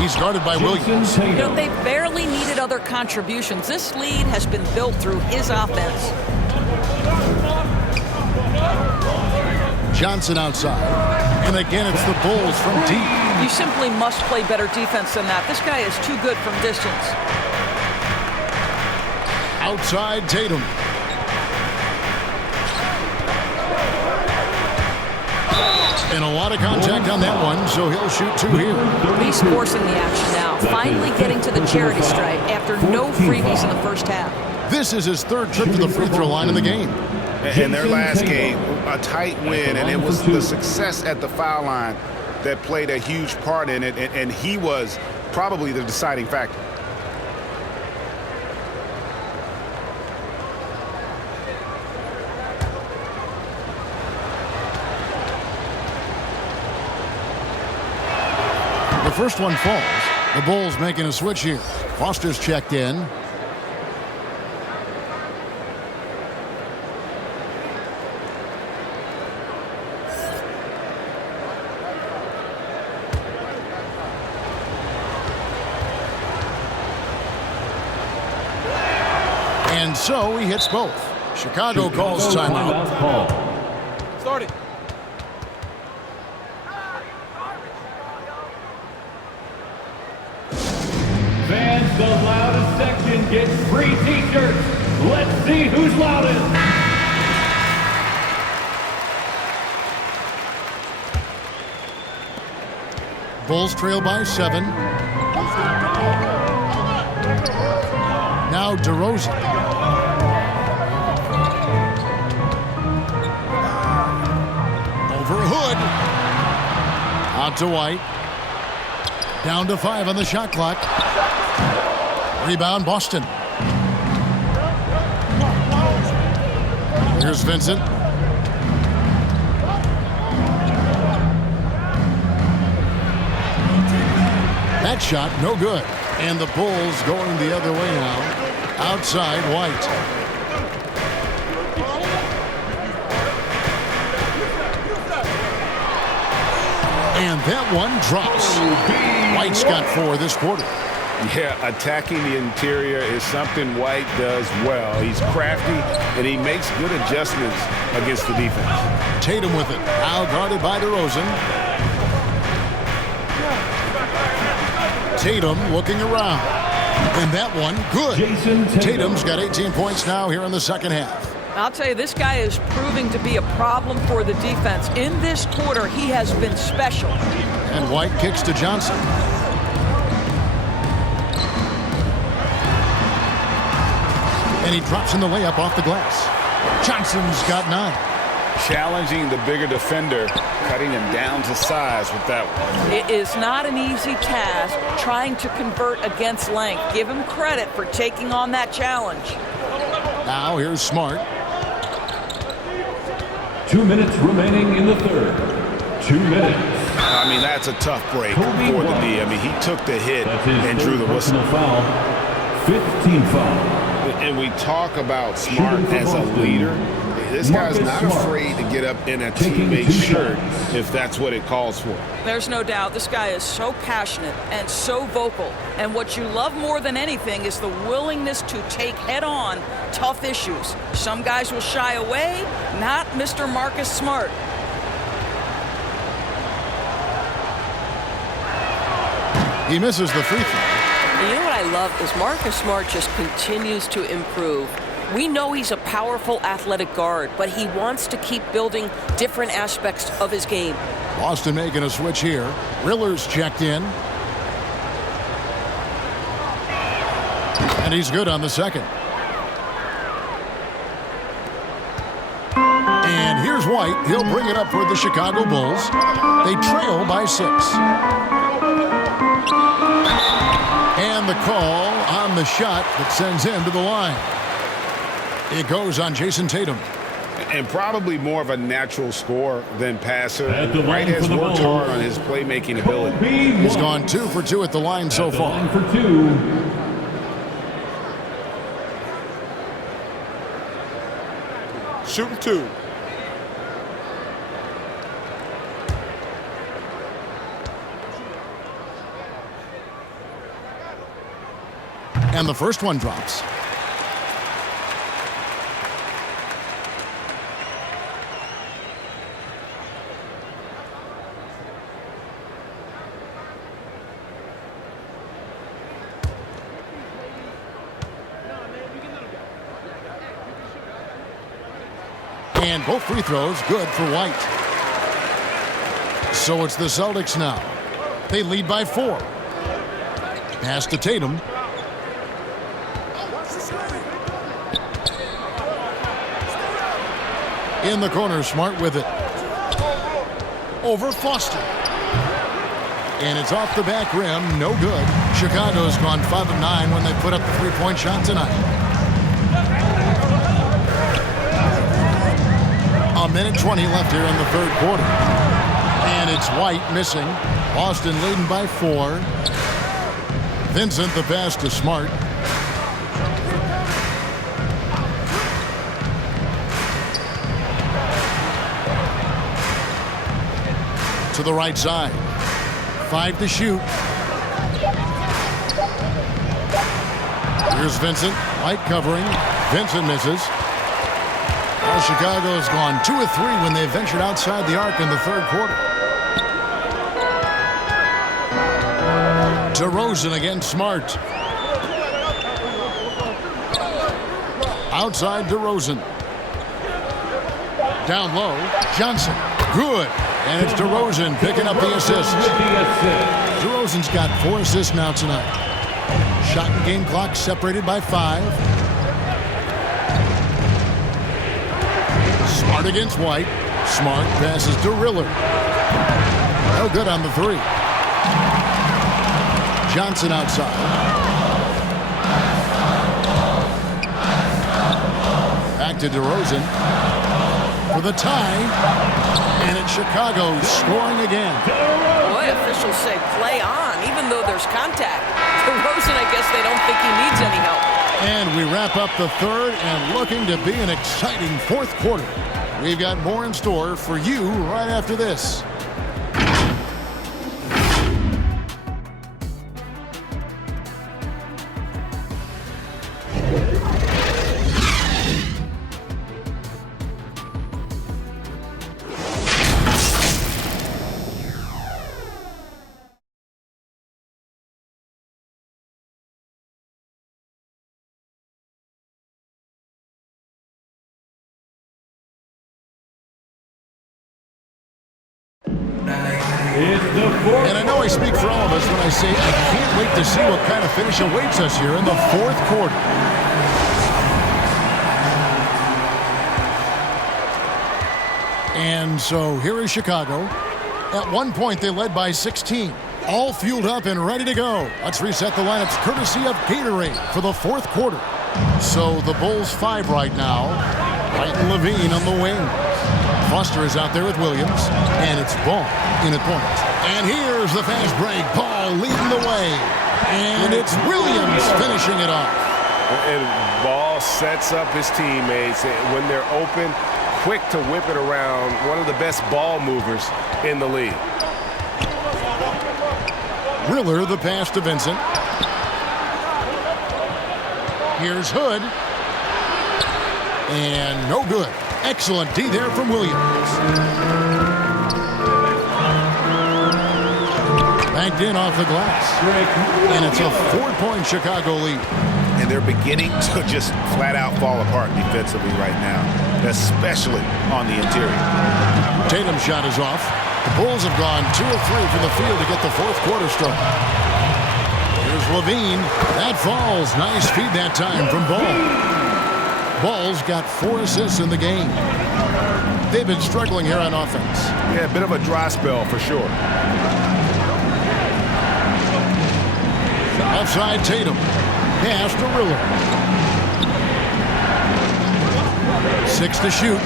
He's guarded by Williams. You know, they barely needed other contributions. This lead has been built through his offense. Johnson outside. And again, it's the Bulls from deep. You simply must play better defense than that. This guy is too good from distance. Outside Tatum. And a lot of contact on that one, so he'll shoot 2 here. He's forcing the action now, finally getting to the charity stripe after no freebies in the first half. This is his 3rd trip to the free throw line in the game. In their last game, a tight win, and it was the success at the foul line that played a huge part in it, and he was probably the deciding factor. The first one falls. The Bulls making a switch here. Foster's checked in. And so he hits both. Chicago calls timeout. Start it. Fans, the loudest section gets free t-shirts. Let's see who's loudest. Bulls trail by 7. Now DeRozan. Over Hood. Out to White. Down to 5 on the shot clock. Rebound Boston. Here's Vincent. That shot, no good. And the Bulls going the other way now. Outside White. And that one drops. White's got 4 this quarter. Yeah, attacking the interior is something White does well. He's crafty, and he makes good adjustments against the defense. Tatum with it. Now guarded by DeRozan. Tatum looking around. And that one, good. Tatum's got 18 points now here in the second half. I'll tell you, this guy is proving to be a problem for the defense. In this quarter, he has been special. And White kicks to Johnson. And he drops in the layup off the glass. Johnson's got 9. Challenging the bigger defender, cutting him down to size with that one. It is not an easy task trying to convert against length. Give him credit for taking on that challenge. Now here's Smart. 2 minutes remaining in the third. 2 minutes. I mean, that's a tough break for the knee. I mean, he took the hit and drew the whistle. Foul. 15 foul. And we talk about Smart as a leader. This guy's not afraid to get up in a teammate's shirt if that's what it calls for. There's no doubt this guy is so passionate and so vocal. And what you love more than anything is the willingness to take head-on tough issues. Some guys will shy away, not Mr. Marcus Smart. He misses the free throw. You know what I love is Marcus Smart just continues to improve. We know he's a powerful athletic guard, but he wants to keep building different aspects of his game. Boston making a switch here. Riller's checked in. And he's good on the second. And here's White. He'll bring it up for the Chicago Bulls. They trail by 6. And the call on the shot that sends him to the line. It goes on Jason Tatum. And probably more of a natural scorer than passer. White has worked hard on his playmaking ability. He's gone 2 for 2 at the line so far. Line for 2. Shooting 2. And the first one drops. And both free throws good for White. So it's the Celtics now. They lead by 4. Pass to Tatum. In the corner, Smart with it. Over Foster. And it's off the back rim, no good. Chicago's gone 5 of 9 when they put up the three-point shot tonight. A minute 20 left here in the third quarter. And it's White missing. Boston leading by 4. Vincent the pass to Smart. To the right side. 5 to shoot. Here's Vincent. White covering. Vincent misses. Well, Chicago's gone 2 of 3 when they ventured outside the arc in the third quarter. DeRozan against Smart. Outside DeRozan. Down low. Johnson. Good. And it's DeRozan picking up the assist. DeRozan's got 4 assists now tonight. Shot and game clock separated by 5. Smart against White. Smart passes to Riller. No good on the 3. Johnson outside. Back to DeRozan for the tie. And it's Chicago scoring again. Boy, officials say play on, even though there's contact. DeRozan, I guess they don't think he needs any help. And we wrap up the third and looking to be an exciting fourth quarter. We've got more in store for you right after this. And I know I speak for all of us when I say I can't wait to see what kind of finish awaits us here in the fourth quarter. And so here is Chicago. At one point, they led by 16. All fueled up and ready to go. Let's reset the lineups courtesy of Gatorade for the fourth quarter. So the Bulls 5 right now. White and Levine on the wing. Foster is out there with Williams. And it's Ball in at point. And here's the fast break. Ball leading the way. And it's Williams finishing it off. And Ball sets up his teammates when they're open, quick to whip it around. One of the best ball movers in the league. Riller the pass to Vincent. Here's Hood. And no good. Excellent D there from Williams. Banked in off the glass. And it's a 4-point Chicago lead. And they're beginning to just flat out fall apart defensively right now, especially on the interior. Tatum's shot is off. The Bulls have gone 2 of 3 from the field to get the fourth quarter started. Here's Levine. That falls. Nice feed that time from Ball. Ball's got 4 assists in the game. They've been struggling here on offense. Yeah, a bit of a dry spell for sure. Outside Tatum. Pass to Riller. 6 to shoot.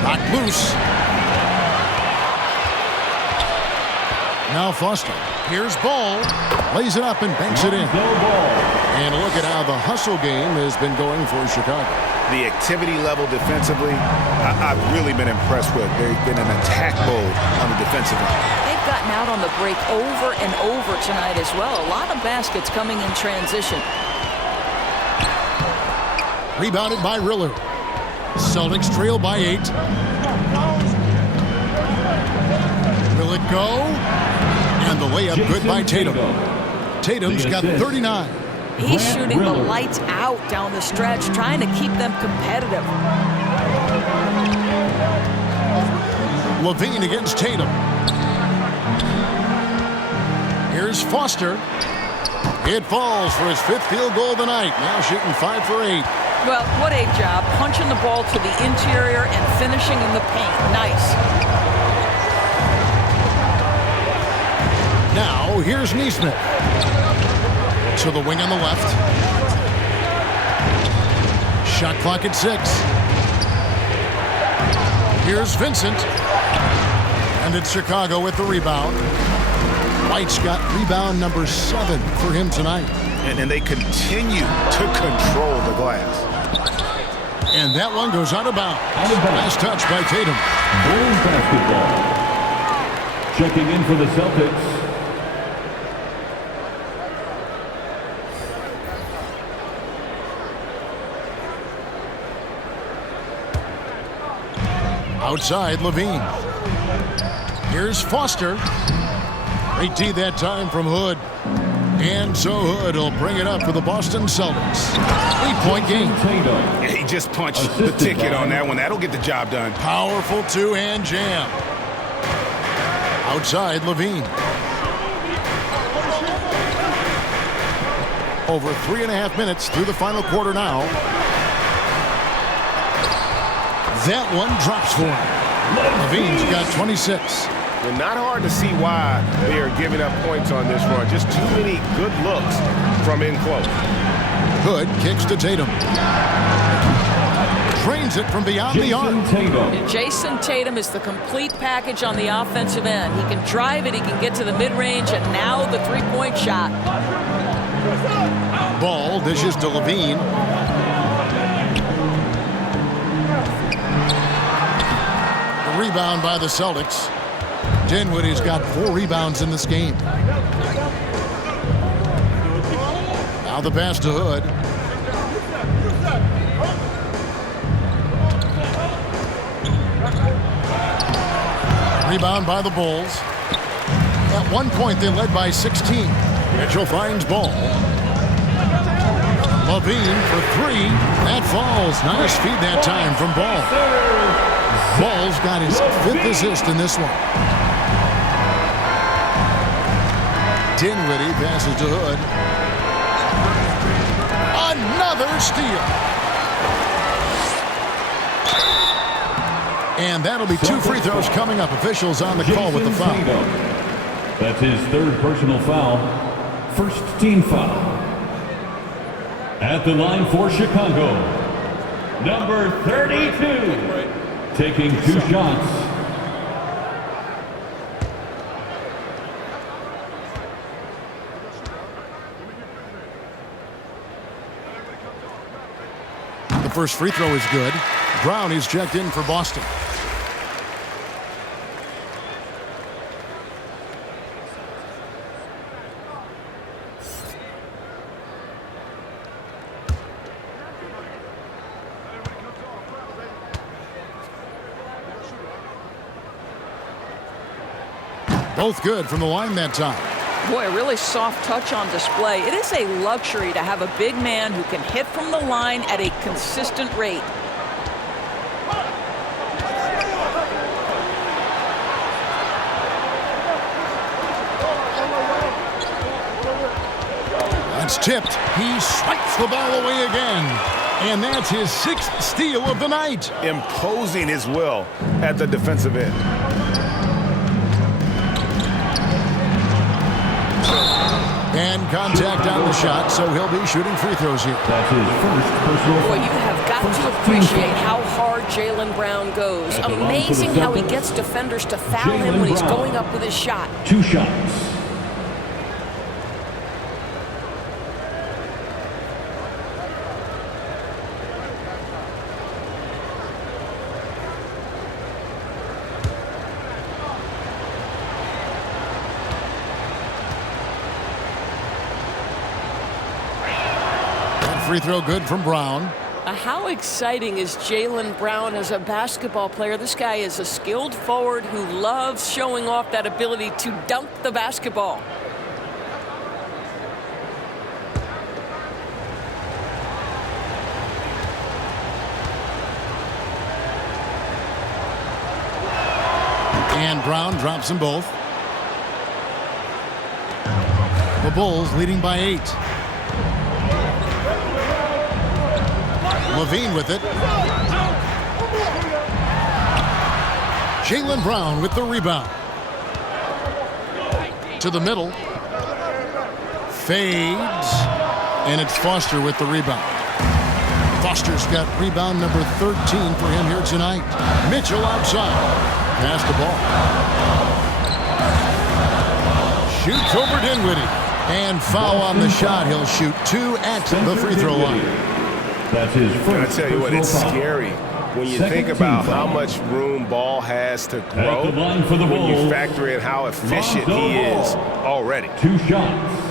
Knocked loose. Now Foster. Here's Ball. Lays it up and banks it in. And look at how the hustle game has been going for Chicago. The activity level defensively, I've really been impressed with. They've been in attack mode on the defensive end. They've gotten out on the break over and over tonight as well. A lot of baskets coming in transition. Rebounded by Riller. Celtics trail by 8. Will it go? And the layup good by Tatum. Tatum's got 39. He's shooting the lights out down the stretch, trying to keep them competitive. Levine against Tatum. Here's Foster. It falls for his 5th field goal of the night. Now shooting 5 for 8. Well, what a job. Punching the ball to the interior and finishing in the paint. Nice. Now, here's Nesmith. To the wing on the left. Shot clock at 6. Here's Vincent. And it's Chicago with the rebound. White's got rebound number 7 for him tonight. And they continue to control the glass. And that one goes out of bounds. Last touch by Tatum. Bulls basketball. Checking in for the Celtics. Outside, Levine. Here's Foster. Great D that time from Hood. And so Hood will bring it up for the Boston Celtics. 8-point game. He just punched the ticket on that one. That'll get the job done. Powerful 2-hand jam. Outside, Levine. Over 3.5 minutes through the final quarter now. That one drops for him. Levine's got 26. And not hard to see why they are giving up points on this run. Just too many good looks from in close. Hood kicks to Tatum. Trains it from beyond the arc. Jason Tatum is the complete package on the offensive end. He can drive it, he can get to the mid-range, and now the 3-point shot. Ball dishes to Levine. The rebound by the Celtics. Dinwiddie's got 4 rebounds in this game. Now the pass to Hood. Rebound by the Bulls. At one point, they led by 16. Mitchell finds Ball. Levine for 3. That falls. Nice feed that time from Ball. Ball's got his 5th assist in this one. Dinwiddie passes to Hood. Another steal. And that'll be 2 free throws coming up. Officials on the call with the foul. That's his 3rd personal foul. First team foul. At the line for Chicago, number 32, taking 2 shots. The first free throw is good. Brown is checked in for Boston. Both good from the line that time. Boy, a really soft touch on display. It is a luxury to have a big man who can hit from the line at a consistent rate. That's tipped. He swipes the ball away again. And that's his 6th steal of the night. Imposing his will at the defensive end. And contact on the shot, so he'll be shooting free throws here. That's his first personal foul. Boy, you have got to appreciate how hard Jaylen Brown goes. Amazing how he gets defenders to foul him when he's going up with his shot. 2 shots. Free throw good from Brown. How exciting is Jaylen Brown as a basketball player? This guy is a skilled forward who loves showing off that ability to dunk the basketball. And Brown drops them both. The Bulls leading by 8. Levine with it. Jaylen Brown with the rebound. To the middle. Fades. And it's Foster with the rebound. Foster's got rebound number 13 for him here tonight. Mitchell outside. Pass the ball. Shoots over Dinwiddie. And foul on the shot. He'll shoot 2 at the free throw line. That's his first. I tell you what, it's scary when you think about how much room Ball has to grow. When you factor in how efficient he is already. 2 shots.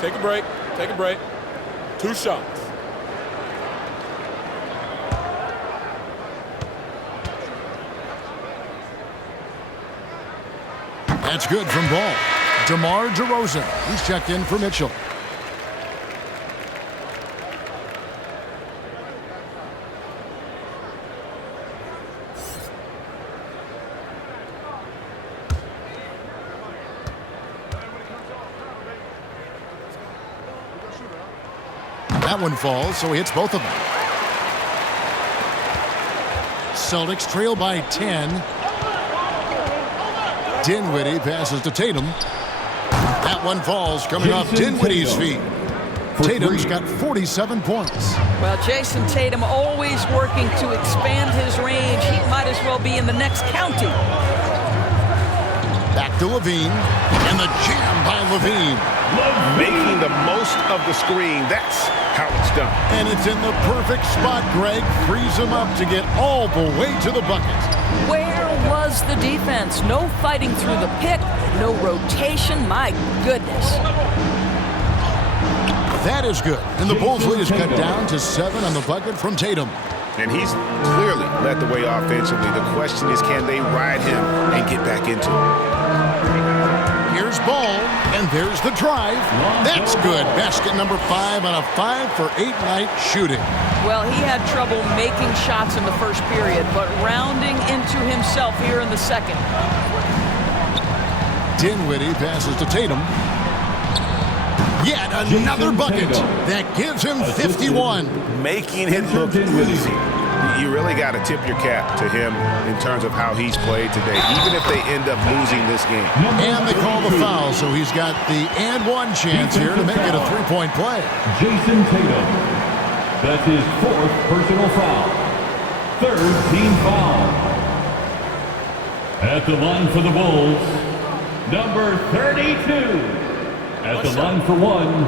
Take a break. Take a break. 2 shots. That's good from Ball. DeMar DeRozan. He's checked in for Mitchell. That one falls, so he hits both of them. Celtics trail by 10. Dinwiddie passes to Tatum. That one falls, coming off Dinwiddie's feet. Tatum's got 47 points. Well, Jason Tatum always working to expand his range. He might as well be in the next county. Back to Levine, and the jam by Levine. Making the most of the screen. That's how it's done. And it's in the perfect spot. Greg frees him up to get all the way to the bucket. Where was the defense? No fighting through the pick, no rotation. My goodness. That is good. And the Bulls lead is cut down to 7 on the bucket from Tatum. And he's clearly led the way offensively. The question is, can they ride him and get back into it? Here's Ball, and there's the drive. That's good. Basket number 5 on a 5-for-8 night shooting. Well, he had trouble making shots in the first period, but rounding into himself here in the second. Dinwiddie passes to Tatum. Yet another bucket that gives him 51. Making it look easy. you really got to tip your cap to him in terms of how he's played today, even if they end up losing this game. And they call the foul, so he's got the and one chance here to make it a three-point play. Jason Tatum. That's his 4th personal foul. 3rd team foul. At the line for the Bulls, number 32. At the line for one,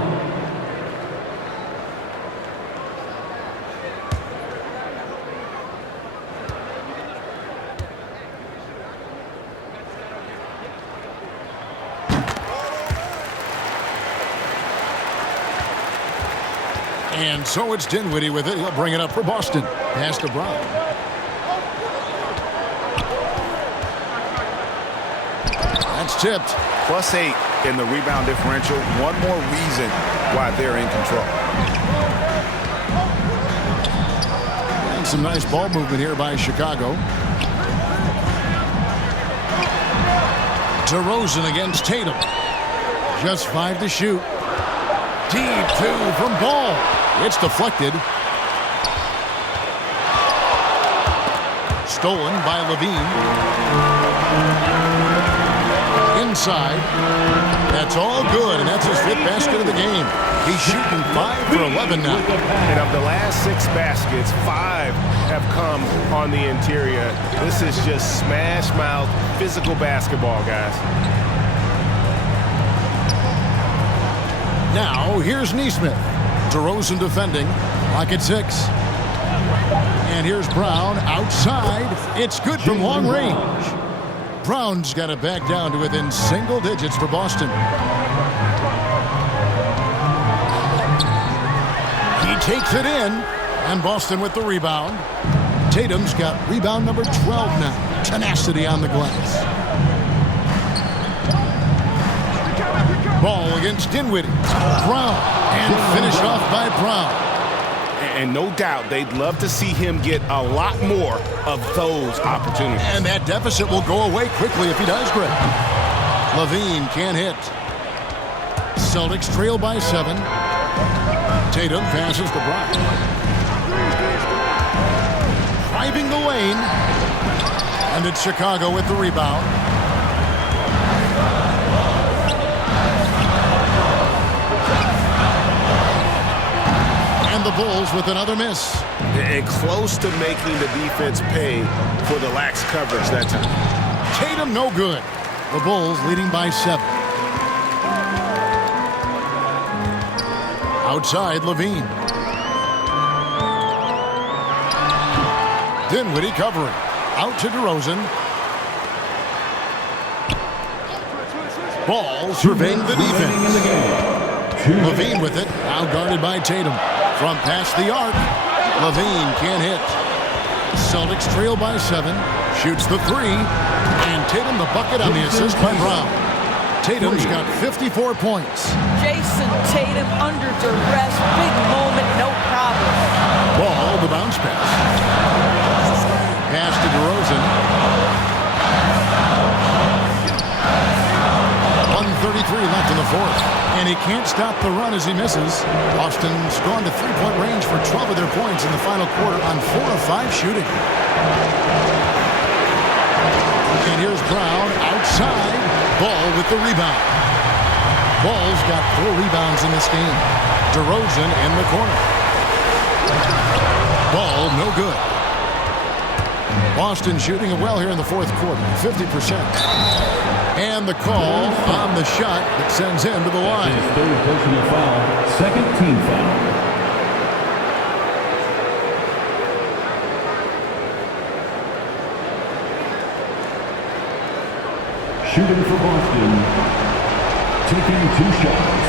and so it's Dinwiddie with it. He'll bring it up for Boston. Pass to Brown. That's tipped. +8 in the rebound differential. One more reason why they're in control. And some nice ball movement here by Chicago. DeRozan against Tatum. Just 5 to shoot. Deep 2 from Ball. It's deflected. Stolen by Levine. Inside. That's all good, and that's his 5th basket of the game. He's shooting 5 for 11 now. And of the last 6 baskets, 5 have come on the interior. This is just smash mouth, physical basketball, guys. Now, here's Neesmith. DeRozan defending. Clock at 6. And here's Brown outside. It's good from long range. Brown's got it back down to within single digits for Boston. He takes it in, and Boston with the rebound. Tatum's got rebound number 12 now. Tenacity on the glass. Ball against Dinwiddie. Brown, and finished off by Brown. And no doubt they'd love to see him get a lot more of those opportunities. And that deficit will go away quickly if he does, Greg. Levine can't hit. Celtics trail by 7. Tatum passes to Brown. Driving the lane. And it's Chicago with the rebound. And the Bulls with another miss. And close to making the defense pay for the lax coverage that time. Tatum no good. The Bulls leading by 7. Outside Levine. Dinwiddie covering. Out to DeRozan. Ball surveying the defense. Levine with it. Now guarded by Tatum. From past the arc. Levine can't hit. Celtics trail by 7. Shoots the 3. And Tatum the bucket on the assist by Brown. Tatum's got 54 points. Jason Tatum under duress. Big moment, no problem. Ball, the bounce pass. Pass to DeRozan. 1:33 left in the 4th. And he can't stop the run as he misses. Boston's gone to three-point range for 12 of their points in the final quarter on 4 of 5 shooting. And here's Brown outside. Ball with the rebound. Ball's got 4 rebounds in this game. DeRozan in the corner. Ball no good. Boston shooting it well here in the 4th quarter, 50%. And the call on the shot that sends him to the line. His 3rd personal foul, 2nd team foul. Shooting for Boston, taking 2 shots.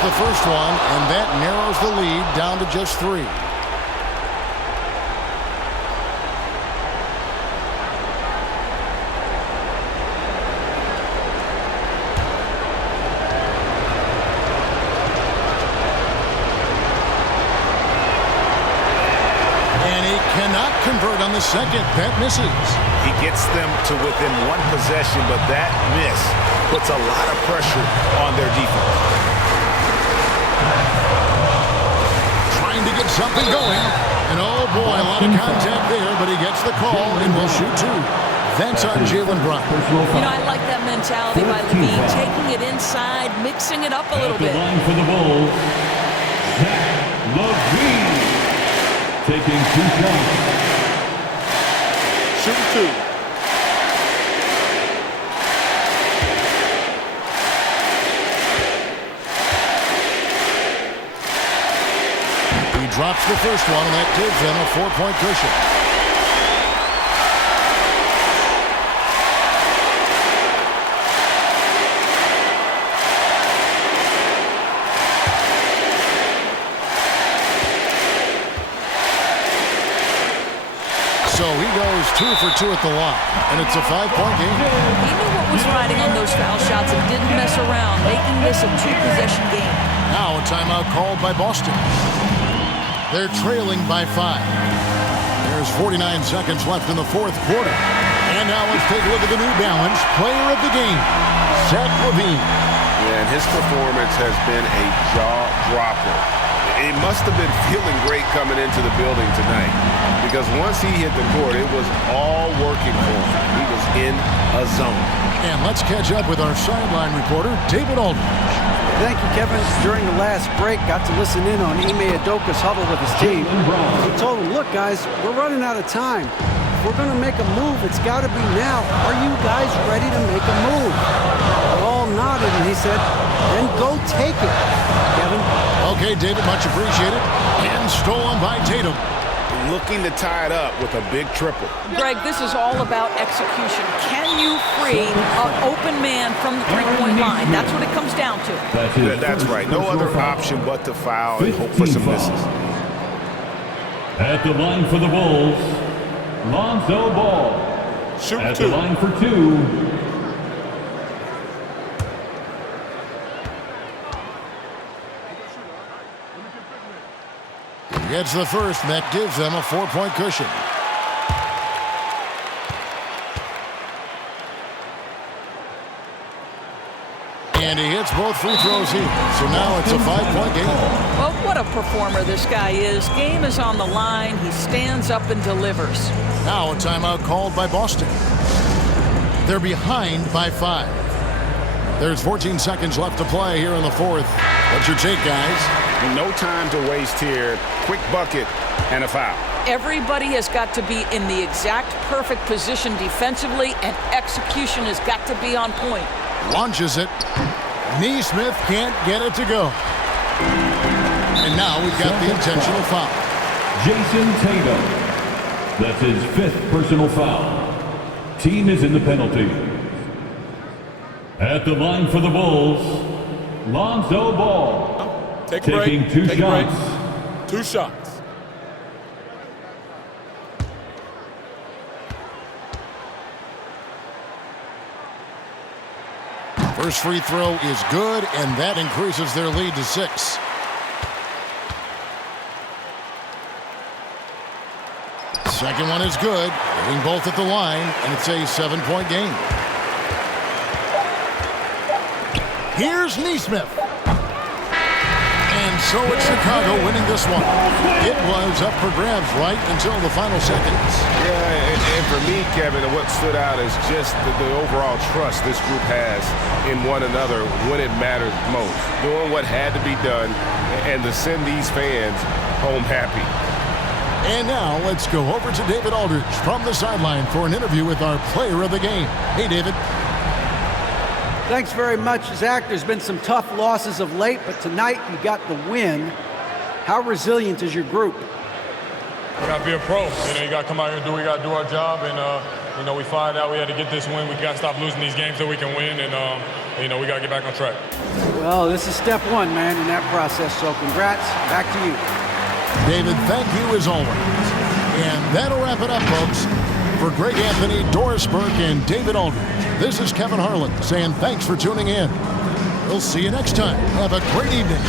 The first one, and that narrows the lead down to just 3. Cannot convert on the second. That misses. He gets them to within one possession, but that miss puts a lot of pressure on their defense. Trying to get something going. And oh boy, a lot of contact there, but he gets the call and will shoot two. That's on Jaylen Brown. You know, I like that mentality by Levine, taking it inside, mixing it up a little bit. At the line for the Bulls, Zach Levine taking 2 shots. Shooting 2. He drops the first one, and that gives them a 4-point cushion. So he goes 2 for 2 at the line, and it's a 5-point game. He knew what was riding on those foul shots and didn't mess around, making this a 2-possession game. Now a timeout called by Boston. They're trailing by 5. There's 49 seconds left in the fourth quarter. And now let's take a look at the New Balance player of the game, Zach Levine. Yeah, and his performance has been a jaw-dropper. He must have been feeling great coming into the building tonight, because once he hit the court, it was all working for him. He was in a zone. And let's catch up with our sideline reporter, David Aldridge. Thank you, Kevin. During the last break, got to listen in on Ime Udoka's huddle with his team. He told them, look, guys, we're running out of time. If we're going to make a move, it's got to be now. Are you guys ready to make a move? They all nodded, and he said, then go take it, Kevin. Okay, David, much appreciated. And stolen by Tatum. Looking to tie it up with a big triple. Greg, this is all about execution. Can you free an open man from the three-point line? That's what it comes down to. That's right. No other option but to foul and hope for some misses. At the line for the Bulls, Lonzo Ball. Shoot At 2. the line for 2. Gets the first, and that gives them a 4-point cushion. And he hits both free throws here. So now it's a 5-point game. Well, what a performer this guy is. Game is on the line. He stands up and delivers. Now a timeout called by Boston. They're behind by 5. There's 14 seconds left to play here in the fourth. What's your take, guys? No time to waste here. Quick bucket and a foul. Everybody has got to be in the exact perfect position defensively, and execution has got to be on point. Launches it. Neesmith can't get it to go. And now we've got the intentional foul. Jason Tatum. That's his 5th personal foul. Team is in the penalty. At the line for the Bulls, Lonzo Ball. Taking 2 shots. 2 shots. First free throw is good, and that increases their lead to 6. Second one is good. Hitting both at the line, and it's a 7-point game. Here's Neesmith. And so it's Chicago winning this one. It was up for grabs right until the final seconds. Yeah, and for me, Kevin, what stood out is just the overall trust this group has in one another when it matters most. Doing what had to be done and to send these fans home happy. And now let's go over to David Aldridge from the sideline for an interview with our player of the game. Hey, David. Thanks very much, Zach. There's been some tough losses of late, but tonight you got the win. How resilient is your group? We got to be a pro. You got to come out here and do what we got to do our job. And, we find out we had to get this win. We got to stop losing these games so we can win. And, we got to get back on track. Well, this is step 1, man, in that process. So congrats. Back to you. David, thank you as always. And that'll wrap it up, folks. For Greg Anthony, Doris Burke, and David Aldridge, this is Kevin Harlan saying thanks for tuning in. We'll see you next time. Have a great evening.